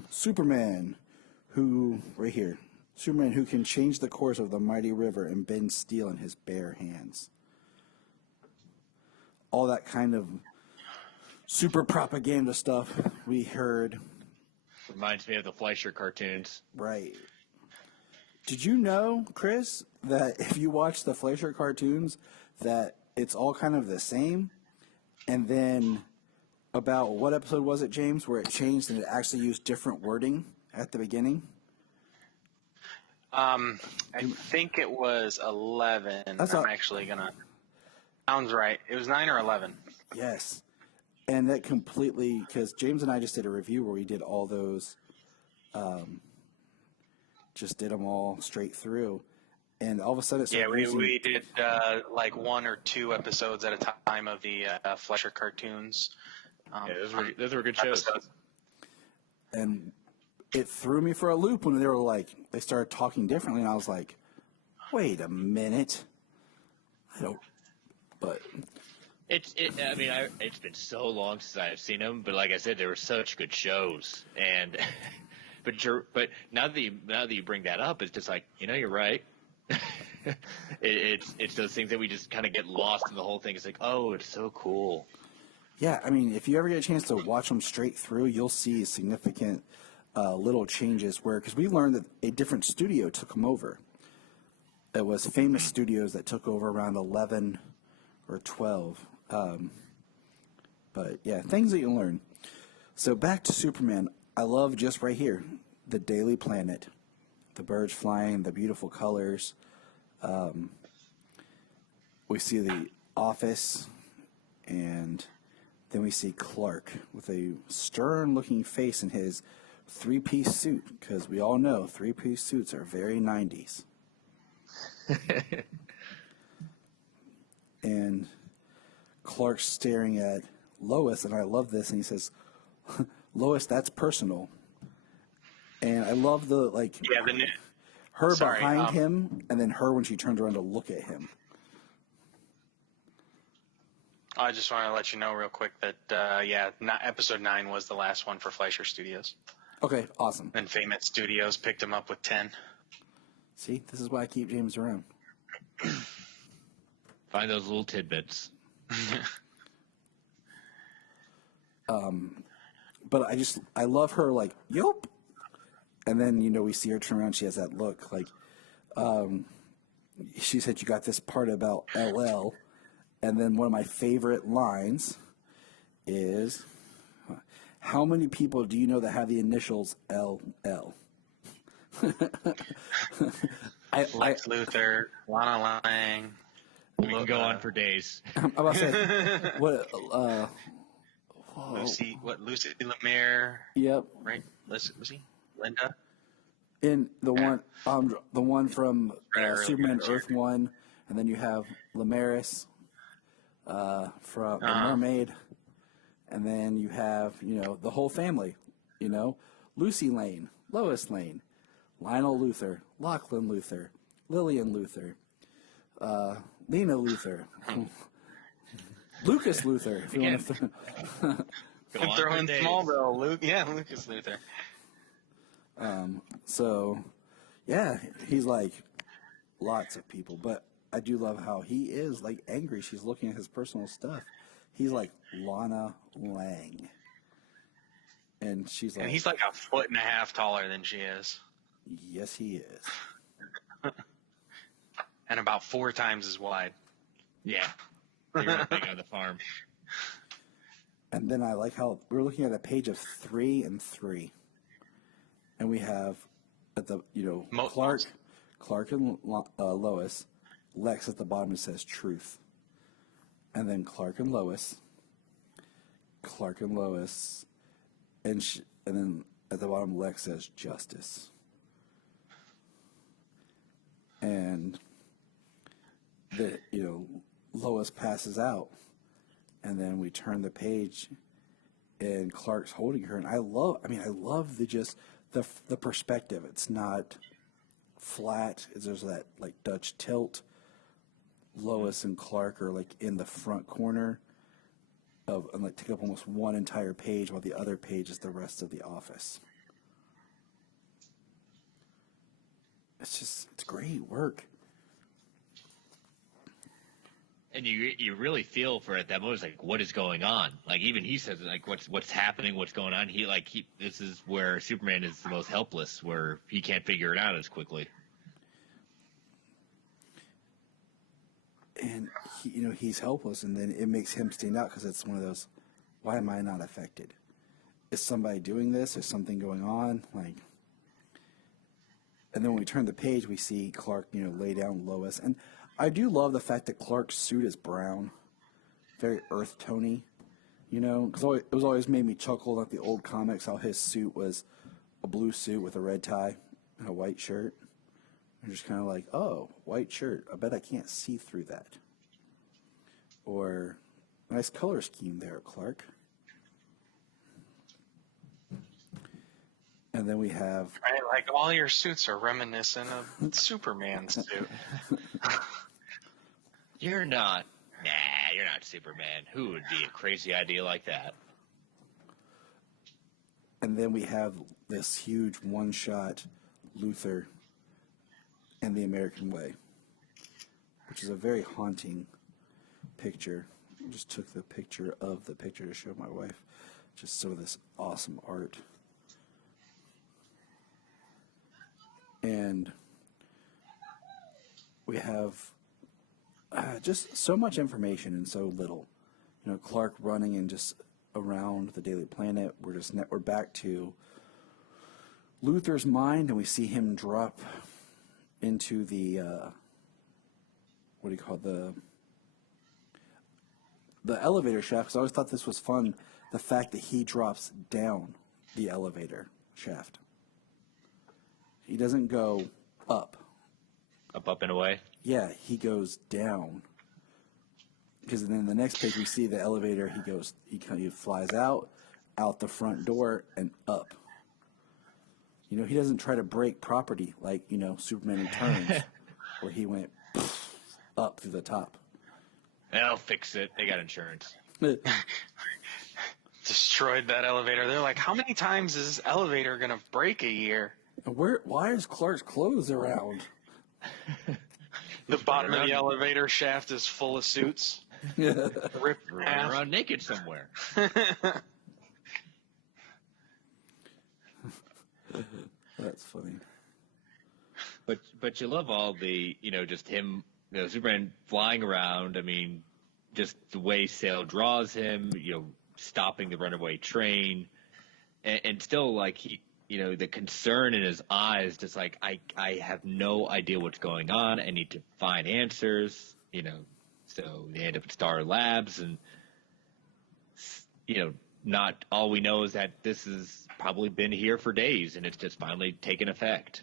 Superman, who, right here, Superman who can change the course of the mighty river and bend steel in his bare hands. All that kind of super propaganda stuff we heard. Reminds me of the Fleischer cartoons. Right. Did you know, Chris, that if you watch the Fleischer cartoons, that it's all kind of the same? And then about what episode was it, James, where it changed and it actually used different wording at the beginning? I think it was 11. Actually going to... Sounds right. It was 9 or 11. Yes. And that completely... Because James and I just did a review where we did all those... just did them all straight through. And all of a sudden it started we did like 1 or 2 episodes at a time of the Fleischer cartoons. Those were good shows. And it threw me for a loop when they were like, they started talking differently, and I was like, wait a minute. But it's been so long since I've seen them, but like I said, they were such good shows. And but now that you bring that up, it's just like, you know, you're right. it's those things that we just kind of get lost in the whole thing. It's like, oh, it's so cool. Yeah, I mean, if you ever get a chance to watch them straight through, you'll see significant little changes because we learned that a different studio took them over. It was Famous Studios that took over around 11 or 12. But yeah, things that you learn. So back to Superman. I love just right here, the Daily Planet. the birds flying, the beautiful colors. We see the office, and then we see Clark with a stern-looking face in his three-piece suit, because we all know three-piece suits are very 90s. And Clark's staring at Lois, and I love this, and he says, Lois, that's personal. And I love the, like, her behind him, and then her when she turns around to look at him. I just want to let you know real quick that, episode 9 was the last one for Fleischer Studios. Okay, awesome. And Famous Studios picked him up with 10. See, this is why I keep James around. Find those little tidbits. But I love her, like, yup. And then, we see her turn around, she has that look, like, she said, you got this part about LL. And then one of my favorite lines is, how many people do you know that have the initials LL? Lex Luthor, Lana Lang. We can go on for days. I'm about to say, what, Lucy Lemire. Yep. Right? Lucy? Linda? In the one from Superman Earth 1, and then you have Lemaris from The Mermaid, and then you have, the whole family, Lucy Lane, Lois Lane, Lionel Luthor, Lachlan Luthor, Lillian Luthor, Lena Luthor, Lucas Luthor, if you want to throw in Smallville, Lucas Luthor. So, yeah, he's like lots of people, but I do love how he is like angry. She's looking at his personal stuff. He's like Lana Lang. And she's like... And he's like 1.5 feet taller than she is. Yes, he is. And about 4 times as wide. Yeah. They were big on the farm. And then I like how we're looking at a page of 3 and 3. And we have at the, Clark and Lois. Lex at the bottom, it says truth. And then Clark and Lois. And then at the bottom, Lex says justice. And Lois passes out. And then we turn the page, and Clark's holding her. And I love the perspective. It's not flat. There's that like Dutch tilt. Lois and Clark are like in the front corner and like take up almost one entire page, while the other page is the rest of the office. It's great work. And you really feel for it that moment. It's like, what is going on? Like, even he says, like, what's happening, what's going on. This is where Superman is the most helpless, where he can't figure it out as quickly. And he's helpless, and then it makes him stand out, because it's one of those, why am I not affected? Is somebody doing this? Is something going on? Like, and then when we turn the page, we see Clark, lay down Lois, and I do love the fact that Clark's suit is brown, very earth tony, because it was always made me chuckle at the old comics how his suit was a blue suit with a red tie and a white shirt. You're just kind of like, oh, white shirt. I bet I can't see through that. Or, nice color scheme there, Clark. And then we have... Right, like all your suits are reminiscent of Superman's suit. You're not Superman. Who would be a crazy idea like that? And then we have this huge one-shot Luthor and the American Way, which is a very haunting picture. I just took the picture of the picture to show my wife. Just some of this awesome art. And we have just so much information and so little. Clark running and just around the Daily Planet. We're back to Luthor's mind, and we see him drop into the what do you call it? The elevator shaft. Because I always thought this was fun. The fact that he drops down the elevator shaft. He doesn't go up. Up and away? Yeah, he goes down. Because then the next page we see the elevator, he flies out the front door, and up. You know, he doesn't try to break property like, you know, Superman Returns, where he went up through the top. They'll fix it. They got insurance. Destroyed that elevator. They're like, how many times is this elevator going to break a year? Why is Clark's clothes around? The bottom of the elevator shaft is full of suits. Ripped around naked somewhere. That's funny. But you love all the, you know, just him, you know, Superman flying around. I mean, just the way Sale draws him, you know, stopping the runaway train, and still, like, he, you know, the concern in his eyes, just like, I have no idea what's going on. I need to find answers, you know. So they end up at Star Labs, and, you know, not all we know is that this has probably been here for days, and it's just finally taken effect.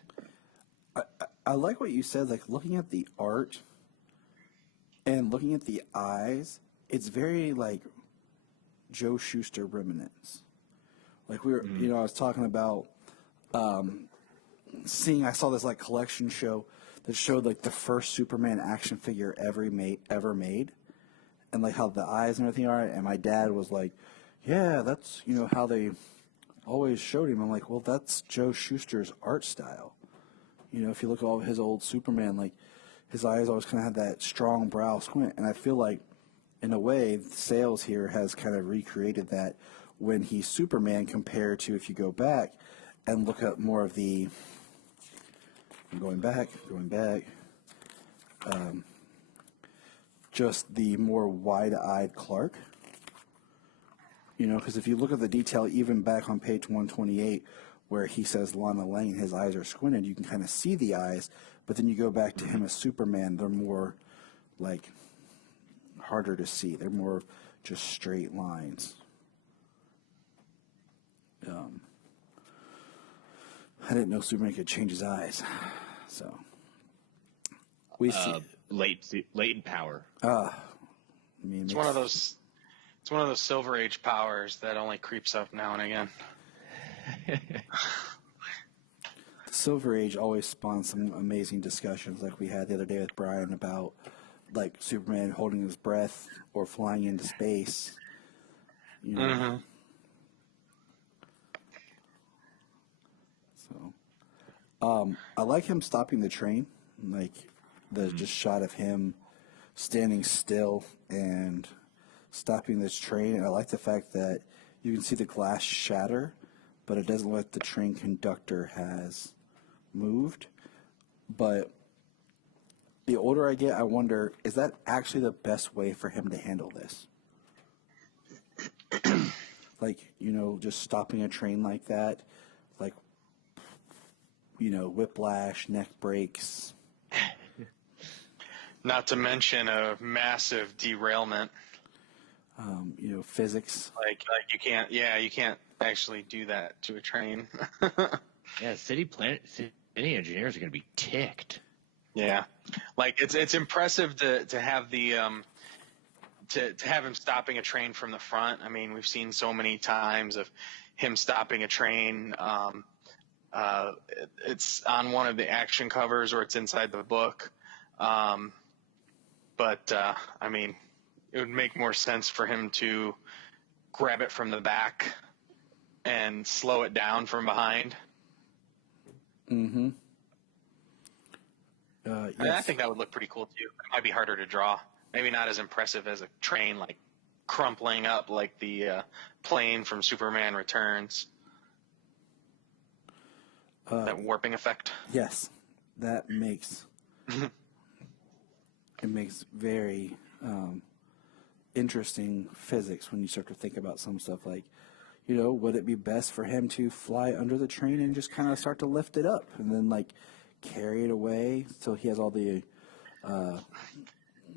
I like what you said, like, looking at the art and looking at the eyes, it's very, like, Joe Shuster remnants. Like, we were, you know, I was talking about I saw this, like, collection show that showed, like, the first Superman action figure ever made, and, like, how the eyes and everything are, and my dad was like, yeah, that's, you know, how they always showed him. I'm like, well, that's Joe Shuster's art style. You know, if you look at all of his old Superman, like, his eyes always kind of had that strong brow squint, and I feel like, in a way, Sales here has kind of recreated that when he's Superman compared to if you go back and look at more of the going back, just the more wide-eyed Clark. You know, because if you look at the detail even back on page 128 where he says Lana Lang, his eyes are squinted, you can kind of see the eyes, but then you go back to him as Superman, they're more, like, harder to see. They're more just straight lines. I didn't know Superman could change his eyes, so we see latent power. I mean, it's one of those Silver Age powers that only creeps up now and again. The Silver Age always spawns some amazing discussions, like we had the other day with Bryan about, like, Superman holding his breath or flying into space. You know. So, I like him stopping the train, like the just shot of him standing still and stopping this train. And I like the fact that you can see the glass shatter, but it doesn't look like the train conductor has moved. But the older I get, I wonder, is that actually the best way for him to handle this? Like, you know, just stopping a train like that, like, you know, whiplash, neck breaks. Not to mention a massive derailment. You know, physics. Like you can't actually do that to a train. Yeah, city engineers are going to be ticked. Yeah, like it's impressive to have the to have him stopping a train from the front. I mean, we've seen so many times of him stopping a train. It's on one of the action covers or it's inside the book. But I mean, it would make more sense for him to grab it from the back and slow it down from behind. Mm-hmm. Yes. I think that would look pretty cool too. It might be harder to draw. Maybe not as impressive as a train, like crumpling up like the plane from Superman Returns. That warping effect. Yes, that makes it makes very interesting physics when you start to think about some stuff like, would it be best for him to fly under the train and just kind of start to lift it up and then like carry it away so he has all the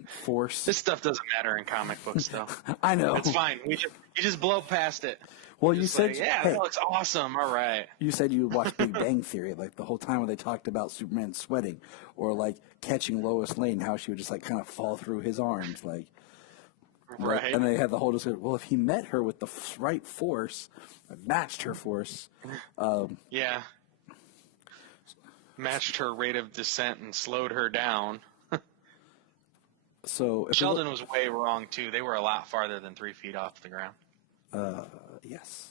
force? This stuff doesn't matter in comic books, though. I know. It's fine. You just blow past it. Well, you said, like, yeah, that looks awesome. All right. You said you watched Big Bang Theory, like the whole time when they talked about Superman sweating, or like catching Lois Lane, how she would just like kind of fall through his arms, like. Right. And they had the whole discussion. Well, if he met her with the right force, matched her force. Yeah. Matched her rate of descent and slowed her down. So Sheldon was way wrong too. They were a lot farther than 3 feet off the ground. Yes.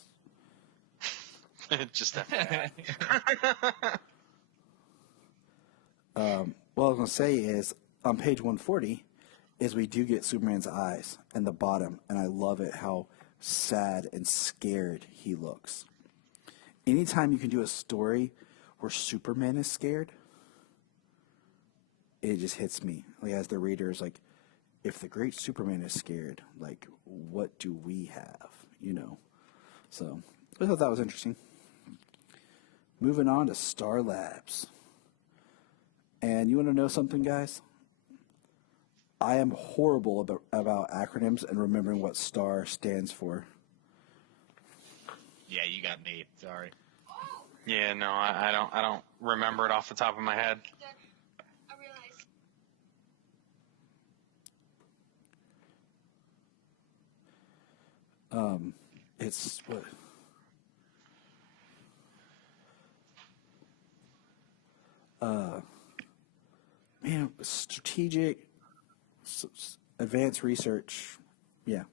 Just FYI. What I was going to say is, on page 140, is we do get Superman's eyes in the bottom, and I love it how sad and scared he looks. Anytime you can do a story where Superman is scared, it just hits me. Like, as the reader is like, if the great Superman is scared, like, what do we have? So I thought that was interesting. Moving on to Star Labs. And you want to know something, guys? I am horrible about acronyms and remembering what STAR stands for. Yeah, you got me. Sorry. Yeah, no, I don't remember it off the top of my head. It's what? Strategic, advanced research, yeah.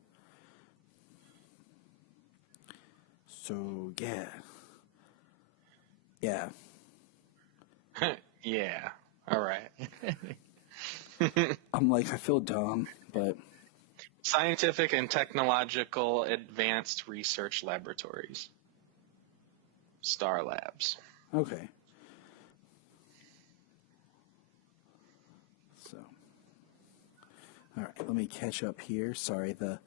So yeah. Yeah. All right. I'm like, I feel dumb, but Scientific and Technological Advanced Research Laboratories. Star Labs. Okay. So, all right, let me catch up here. Sorry, the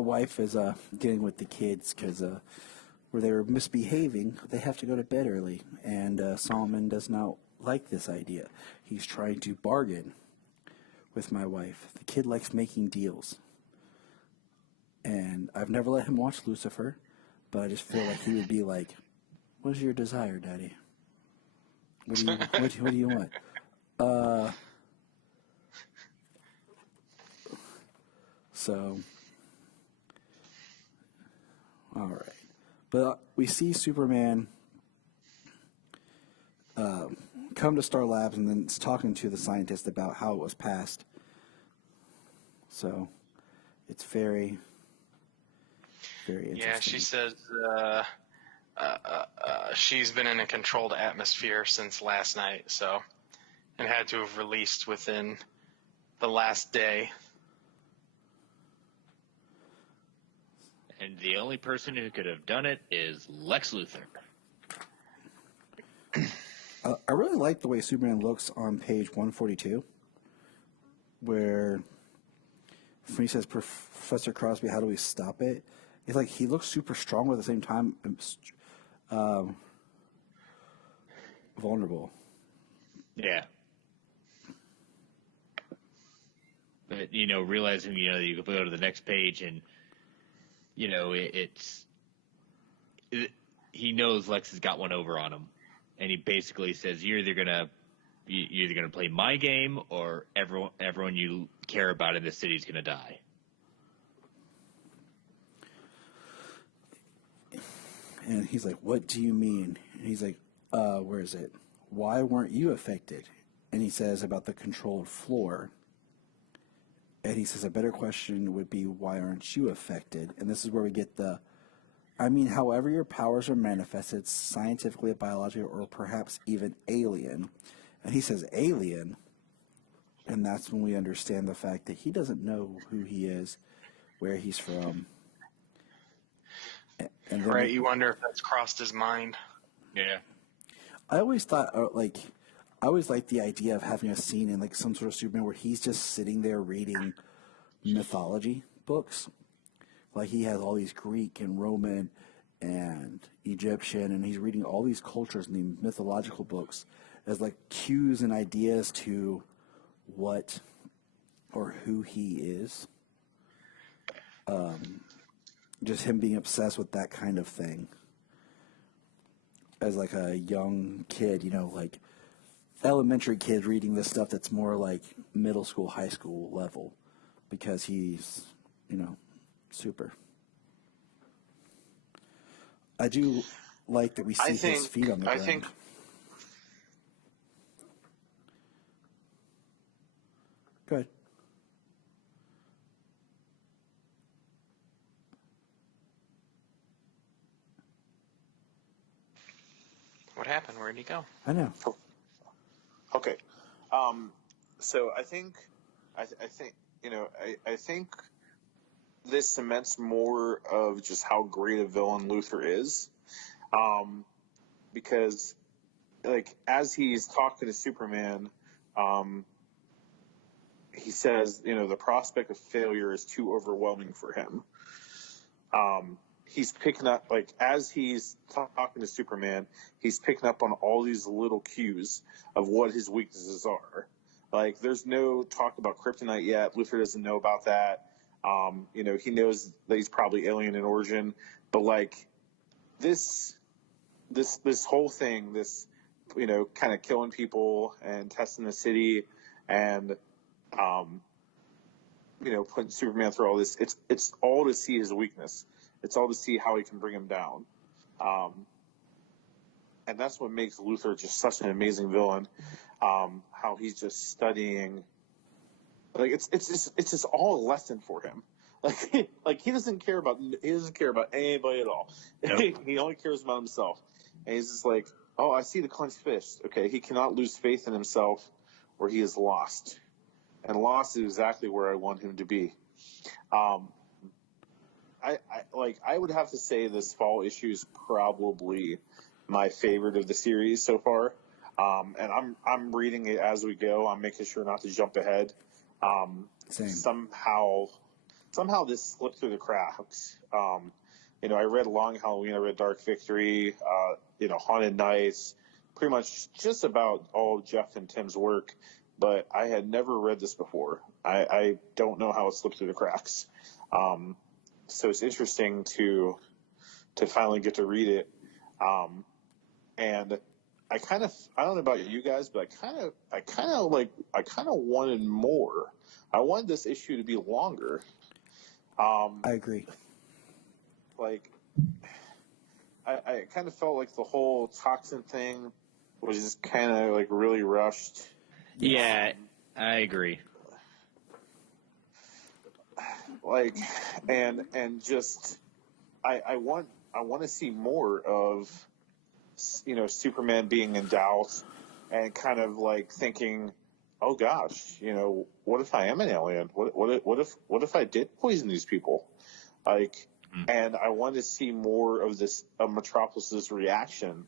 wife is getting with the kids because where they were misbehaving, they have to go to bed early, and Solomon does not like this idea. He's trying to bargain with my wife. The kid likes making deals, and I've never let him watch Lucifer, but I just feel like he would be like, "What's your desire, Daddy? What do you want?" So, all right. But we see Superman come to Star Labs and then it's talking to the scientist about how it was passed. So it's very, very interesting. Yeah, she says she's been in a controlled atmosphere since last night, so, and had to have released within the last day. And the only person who could have done it is Lex Luthor. I really like the way Superman looks on page 142, where when he says, "Professor Crosby, how do we stop it?" It's like he looks super strong, but at the same time vulnerable. Yeah. But, realizing, you can go to the next page and, he knows Lex has got one over on him. And he basically says, you're either gonna play my game or everyone you care about in this city is gonna die. And he's like, "What do you mean?" And he's like, where is it? "Why weren't you affected?" And he says about the controlled floor. And he says a better question would be, "Why aren't you affected?" And this is where we get however your powers are manifested, scientifically, biologically, or perhaps even alien. And he says alien, and that's when we understand the fact that he doesn't know who he is, where he's from. And right, you wonder if that's crossed his mind. Yeah. I always thought, I always liked the idea of having a scene in like some sort of Superman where he's just sitting there reading mythology books, Like he has all these Greek and Roman and Egyptian, and he's reading all these cultures and these mythological books as like cues and ideas to what or who he is. Just him being obsessed with that kind of thing as like a young kid, like elementary kid reading this stuff that's more like middle school, high school level because he's, super. I do like that we see his feet on the ground. Go ahead. What happened? Where did he go? I know. Okay. So I think this cements more of just how great a villain Luthor is, because like as he's talking to Superman, he says, the prospect of failure is too overwhelming for him. He's picking up, like, as he's talking to Superman, he's picking up on all these little cues of what his weaknesses are. Like, there's no talk about kryptonite yet. Luthor doesn't know about that. He knows that he's probably alien in origin. But, like, this whole thing, this, kind of killing people and testing the city and, putting Superman through all this, it's all to see his weakness. It's all to see how he can bring him down. And that's what makes Luthor just such an amazing villain. How he's just studying, like it's just all a lesson for him. Like he doesn't care about anybody at all. Nope. He only cares about himself. And he's just like, oh, I see the clenched fist. Okay, he cannot lose faith in himself, or he is lost. And lost is exactly where I want him to be. I would have to say this fall issue is probably my favorite of the series so far. And I'm reading it as we go. I'm making sure not to jump ahead. Same. Somehow this slipped through the cracks. I read Long Halloween, I read Dark Victory, Haunted Nights, pretty much just about all Jeff and Tim's work, but I had never read this before. I don't know how it slipped through the cracks. So it's interesting to finally get to read it. And I don't know about you guys, but I kind of wanted more. I wanted this issue to be longer. I agree. Like, I kind of felt like the whole toxin thing was just kind of like really rushed. Yeah, I agree. Like, and just I want to see more of Superman being in doubt and kind of like thinking, oh gosh, what if I am an alien? What if I did poison these people? Like, and I want to see more of this of Metropolis's reaction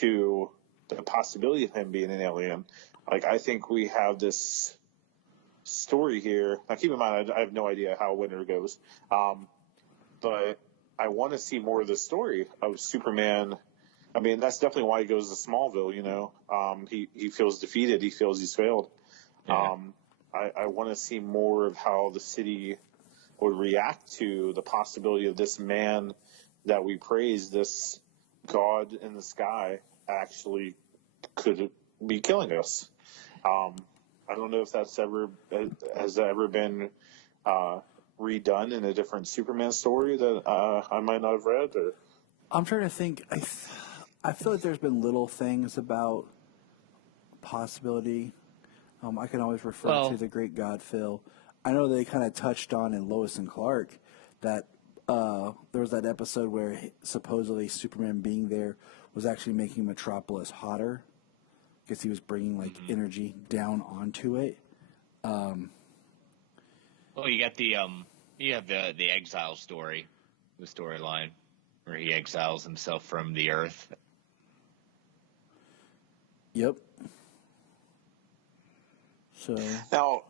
to the possibility of him being an alien. Like, I think we have this story here. Now, keep in mind, I have no idea how Winter goes, but I want to see more of the story of Superman. I mean, that's definitely why he goes to Smallville. He feels defeated. He feels he's failed. Yeah. I want to see more of how the city would react to the possibility of this man that we praise, this God in the sky, actually could be killing us. I don't know if that's has ever been redone in a different Superman story that I might not have read. Or I'm trying to think. I feel like there's been little things about possibility. I can always refer to the Great God Phil. I know they kind of touched on in Lois and Clark that there was that episode where supposedly Superman being there was actually making Metropolis hotter because he was bringing like energy down onto it. Well, you got the exile story, the storyline where he exiles himself from the Earth. Yep. So now,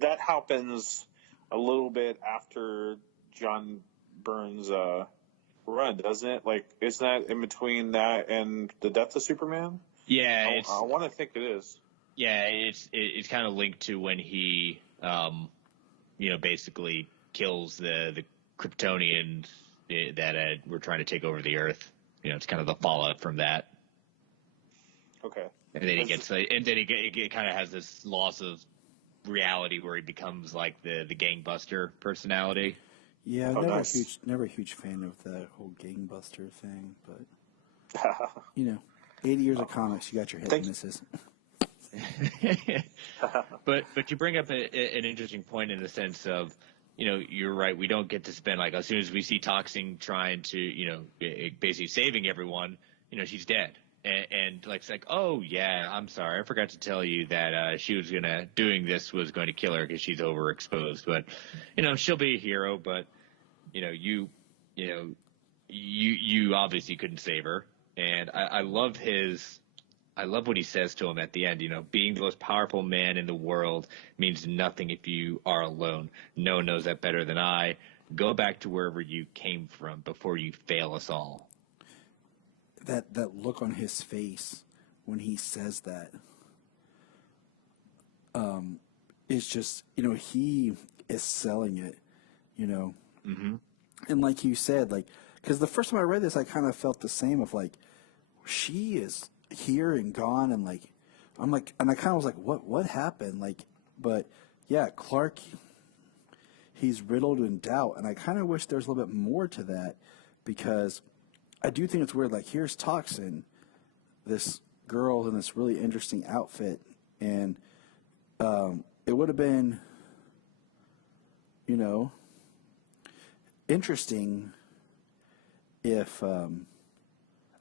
that happens a little bit after John Byrne's run, doesn't it? Like, isn't that in between that and the death of Superman? Yeah, I want to think it is. Yeah, it's kind of linked to when he, basically kills the Kryptonians that were trying to take over the Earth. It's kind of the fallout from that. Okay. And then he kind of has this loss of reality where he becomes like the gangbuster personality. Yeah, never a huge fan of the whole gangbuster thing, but 80 years of comics, you got your hit and misses. but you bring up an interesting point in the sense of, you're right. We don't get to spend like as soon as we see Toxin trying to, basically saving everyone, she's dead. And like, it's like, oh yeah, I'm sorry, I forgot to tell you that she was doing this was going to kill her because she's overexposed. But she'll be a hero. But you obviously couldn't save her. And I love what he says to him at the end. Being the most powerful man in the world means nothing if you are alone. No one knows that better than I. Go back to wherever you came from before you fail us all. That look on his face when he says that is just, he is selling it, Mm-hmm. And like you said, like, because the first time I read this, I kind of felt the same of like, she is here and gone, and like, I'm like, and I kind of was like, what happened? Like, but yeah, Clark, he's riddled in doubt, and I kind of wish there was a little bit more to that, because I do think it's weird. Like, here's Toxin, this girl in this really interesting outfit, and it would have been, interesting if I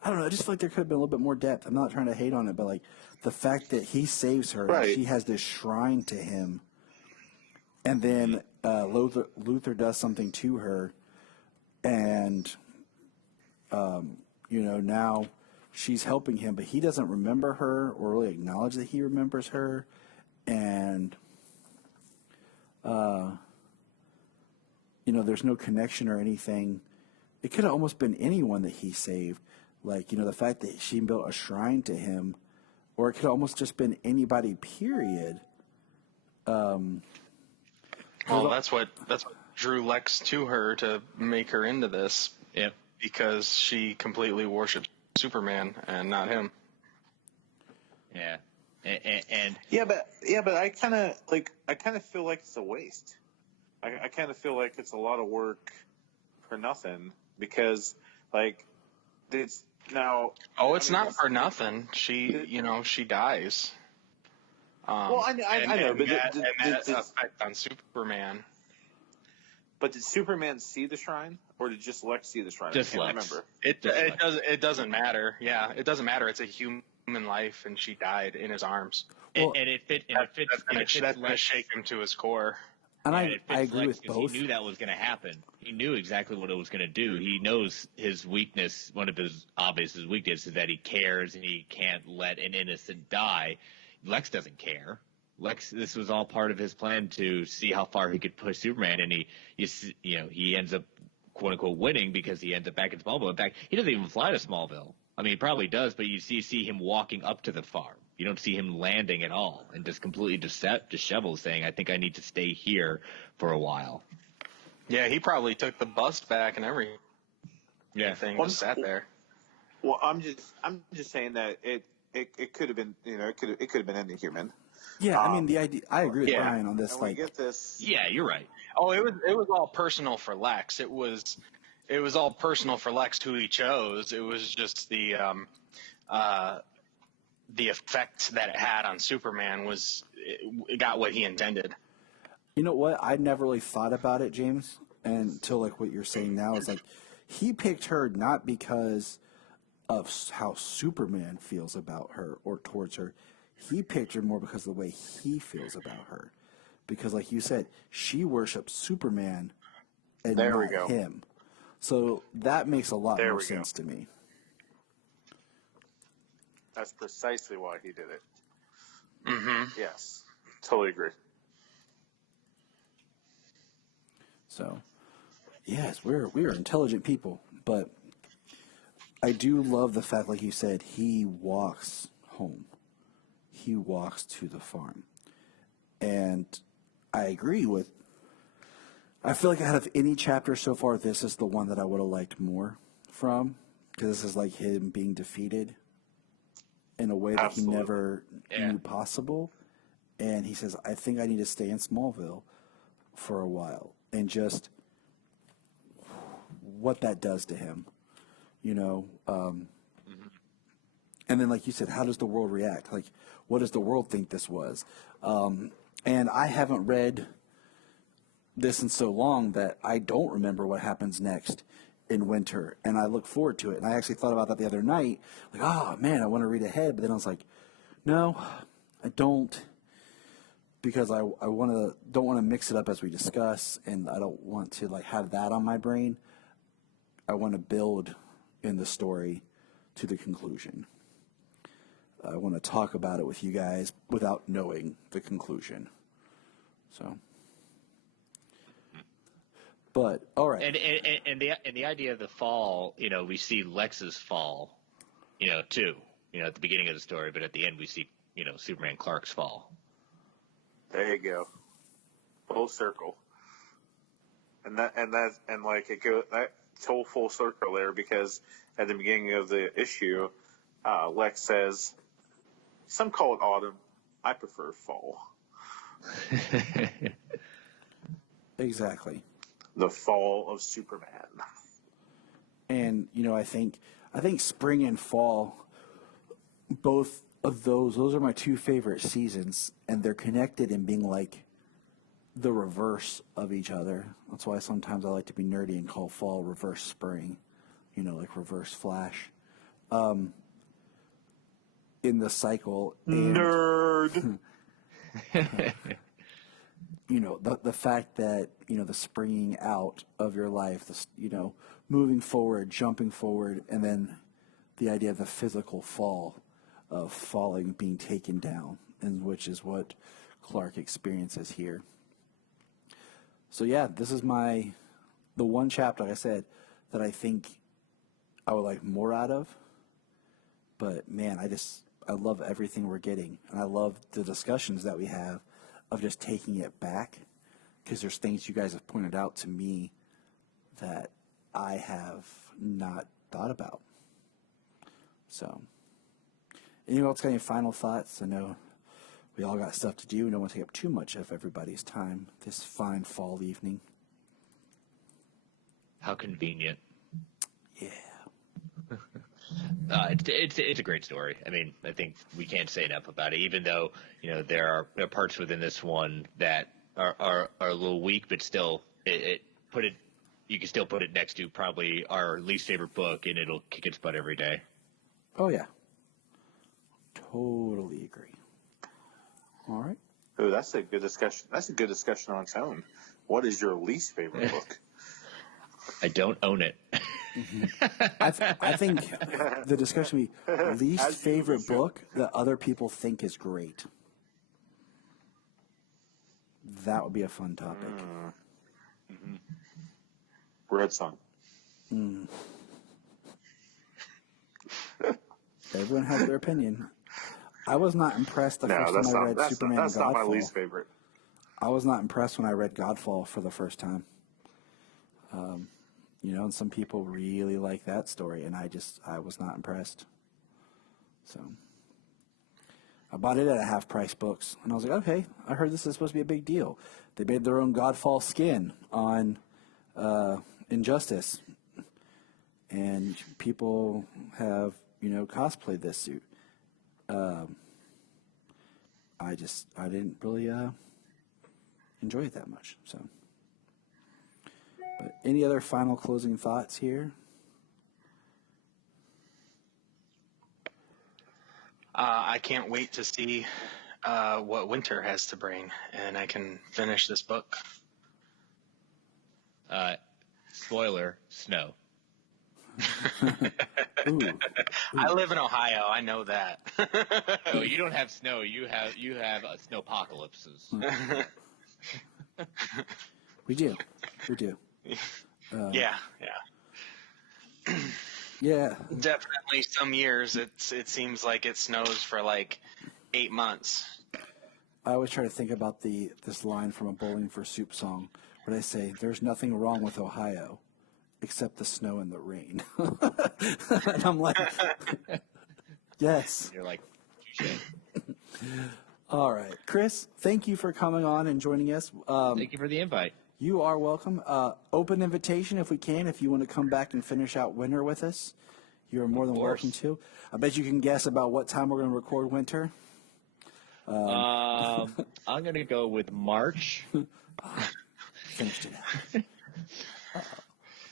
don't know. I just feel like there could have been a little bit more depth. I'm not trying to hate on it, but like the fact that he saves her, right. And she has this shrine to him, and then Luthor does something to her, and now she's helping him, but he doesn't remember her or really acknowledge that he remembers her, and there's no connection or anything. It could have almost been anyone that he saved. Like, the fact that she built a shrine to him, or it could have almost just been anybody, period. Well, that's what drew Lex to her to make her into this. Yep. Because she completely worshipped Superman and not him. Yeah. And but I kind of feel like it's a waste. I kind of feel like it's a lot of work for nothing, because like it's now. Oh, it's not for nothing. She dies. I know, but that effect on Superman. But did Superman see the shrine, or did just Lex see the shrine? Just I can't Lex. remember. It doesn't matter. Yeah, it doesn't matter. It's a human life, and she died in his arms. Well, and it fits. That's gonna shake him to his core. And I agree with both. He knew that was going to happen. He knew exactly what it was going to do. He knows his weakness. One of his obvious weaknesses is that he cares and he can't let an innocent die. Lex doesn't care. This was all part of his plan to see how far he could push Superman, and he ends up quote unquote winning because he ends up back in Smallville. In fact, he doesn't even fly to Smallville. I mean, he probably does, but you see him walking up to the farm. You don't see him landing at all, and just completely disheveled, saying, "I think I need to stay here for a while." Yeah, he probably took the bus back and everything. Yeah, just sat there. Well, I'm just saying that it could have been, it could have been any human. Yeah, I mean, the idea. I agree with Bryan on this. And like, we get this. Yeah, you're right. Oh, it was all personal for Lex. It was all personal for Lex who he chose. It was just the effect that it had on Superman it got what he intended. You know what? I never really thought about it, James, until like what you're saying now is like he picked her not because of how Superman feels about her or towards her. He picked her more because of the way he feels about her. Because like you said, she worships Superman and not him. So that makes a lot more sense to me. That's precisely why he did it. Mm-hmm. Yes, totally agree. So, yes, we are intelligent people, but I do love the fact, like you said, he walks home. He walks to the farm. And I agree with, I feel like out of any chapter so far, this is the one that I would have liked more from, because this is like him being defeated in a way that he never knew possible. And he says, I think I need to stay in Smallville for a while, and just what that does to him, you know. And then, like you said, how does the world react? Like, what does the world think this was? And I haven't read this in so long that I don't remember what happens next in Winter, and I look forward to it. And I actually thought about that the other night, like, oh man, I want to read ahead, but then I was like, no, I don't, because I don't want to mix it up as we discuss, and I don't want to like have that on my brain. I want to build in the story to the conclusion. I want to talk about it with you guys without knowing the conclusion. So, but all right. And the idea of the fall, you know, we see Lex's fall, you know, too, you know, at the beginning of the story, but at the end we see, you know, Superman Clark's fall. There you go, full circle. And like it goes that whole full circle there, because at the beginning of the issue, Lex says, "Some call it autumn. I prefer fall." Exactly. The fall of Superman. And you know, I think spring and fall, both of those are my two favorite seasons, and they're connected in being like the reverse of each other. That's why sometimes I like to be nerdy and call fall reverse spring, you know, like reverse Flash. In the cycle. And, nerd. You know, the fact that, you know, the springing out of your life, the, you know, moving forward, jumping forward, and then the idea of the physical fall, of falling, being taken down, and which is what Clark experiences here. So yeah, this is the one chapter, like I said, that I think I would like more out of. But man, I love everything we're getting, and I love the discussions that we have of just taking it back, because there's things you guys have pointed out to me that I have not thought about. So, anyone else got any final thoughts? I know we all got stuff to do. We don't want to take up too much of everybody's time this fine fall evening. How convenient. Yeah. It's a great story. I mean, I think we can't say enough about it, even though, you know, there are parts within this one that are a little weak, but still, you can still put it next to probably our least favorite book, and it'll kick its butt every day. Oh, yeah. Totally agree. All right. Oh, that's a good discussion. That's a good discussion on its own. What is your least favorite book? I don't own it. Mm-hmm. I think the discussion would be least favorite book that other people think is great. That would be a fun topic. Mm-hmm. Red Sun. Mm. Everyone has their opinion. I was not impressed the first time I read Superman and Godfall. That's not my least favorite. I was not impressed when I read Godfall for the first time. You know, and some people really like that story, and I was not impressed. So I bought it at a half-price books, and I was like, okay, I heard this is supposed to be a big deal. They made their own Godfall skin on Injustice, and people have, you know, cosplayed this suit. I didn't really enjoy it that much, so. But any other final closing thoughts here? I can't wait to see what Winter has to bring, and I can finish this book. Spoiler, snow. Ooh. I live in Ohio. I know that. No, you don't have snow. You have snowpocalypses. We do. We do. Yeah. Yeah. Definitely some years it seems like it snows for like 8 months. I always try to think about this line from a Bowling for Soup song where they say, "There's nothing wrong with Ohio except the snow and the rain." And I'm like, yes. You're like, touche. All right. Chris, thank you for coming on and joining us. Thank you for the invite. You are welcome. Open invitation if we can. If you want to come back and finish out winter with us, you're more than welcome to. I bet you can guess about what time we're going to record winter. I'm going to go with March. Finished it.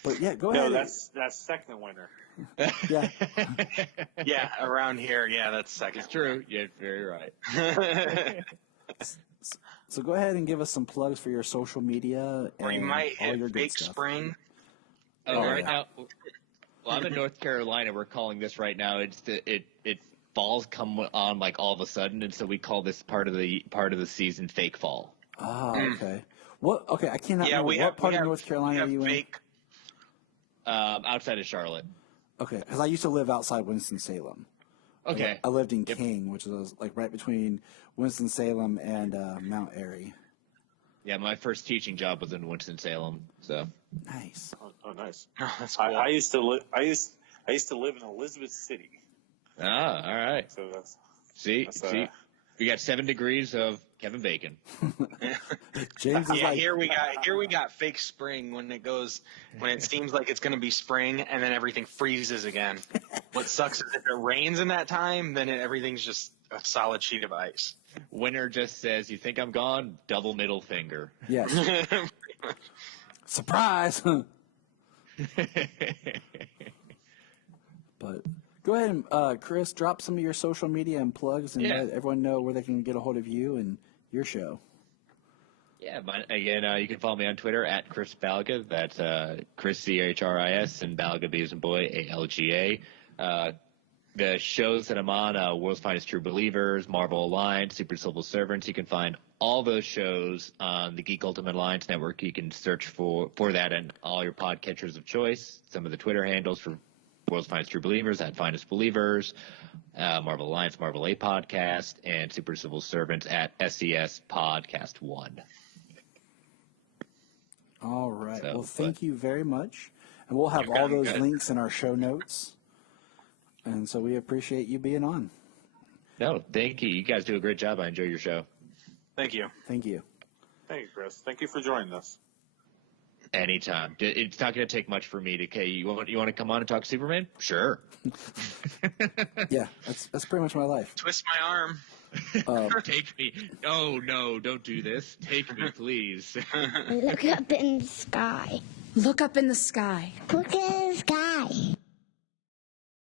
But yeah, go No, ahead. that's second winter. Yeah. Yeah, around here, that's second. It's true. You're very right. So go ahead and give us some plugs for your social media Or you and might all hit your good fake stuff. spring. Right now, well, I'm in North Carolina. We're calling this right now. It falls come on like all of a sudden, and so we call this part of the season fake fall. Ah, okay. What? Okay, I cannot remember what part of North Carolina are you in? Outside of Charlotte. Okay, because I used to live outside Winston-Salem. Okay. I lived in King, which is like right between Winston-Salem and Mount Airy. Yeah, my first teaching job was in Winston-Salem. So nice. Oh, nice. Oh, that's cool. I used to live. I used to live in Elizabeth City. Ah, all right. So that's see, we got 7 degrees of Kevin Bacon. James is like, here we got fake spring when it seems like it's going to be spring and then everything freezes again. What sucks is if it rains in that time, then everything's just a solid sheet of ice. Winter just says, "You think I'm gone?" Double middle finger. Yes. Surprise. But go ahead and Chris, drop some of your social media and plugs and let everyone know where they can get a hold of you and your show. Yeah, you can follow me on Twitter at Chris Balga. That's Chris CHRIS and Balga B as in boy ALGA. The shows that I'm on, World's Finest True Believers, Marvel Alliance, Super Civil Servants. You can find all those shows on the Geek Ultimate Alliance Network. You can search for that and all your podcatchers of choice. Some of the Twitter handles for World's Finest True Believers at Finest Believers, Marvel Alliance, Marvel A Podcast, and Super Civil Servants at SES Podcast 1. All right. Well, thank you very much. And we'll have all those links in our show notes. And so we appreciate you being on. No, thank you. You guys do a great job. I enjoy your show. Thank you. Thank you. Thank you, Chris. Thank you for joining us. Anytime. It's not going to take much for me to. Okay, you want to come on and talk Superman? Sure. Yeah, that's pretty much my life. Twist my arm. Take me. Oh no! Don't do this. Take me, please. Look up in the sky. Look up in the sky. Look in the sky.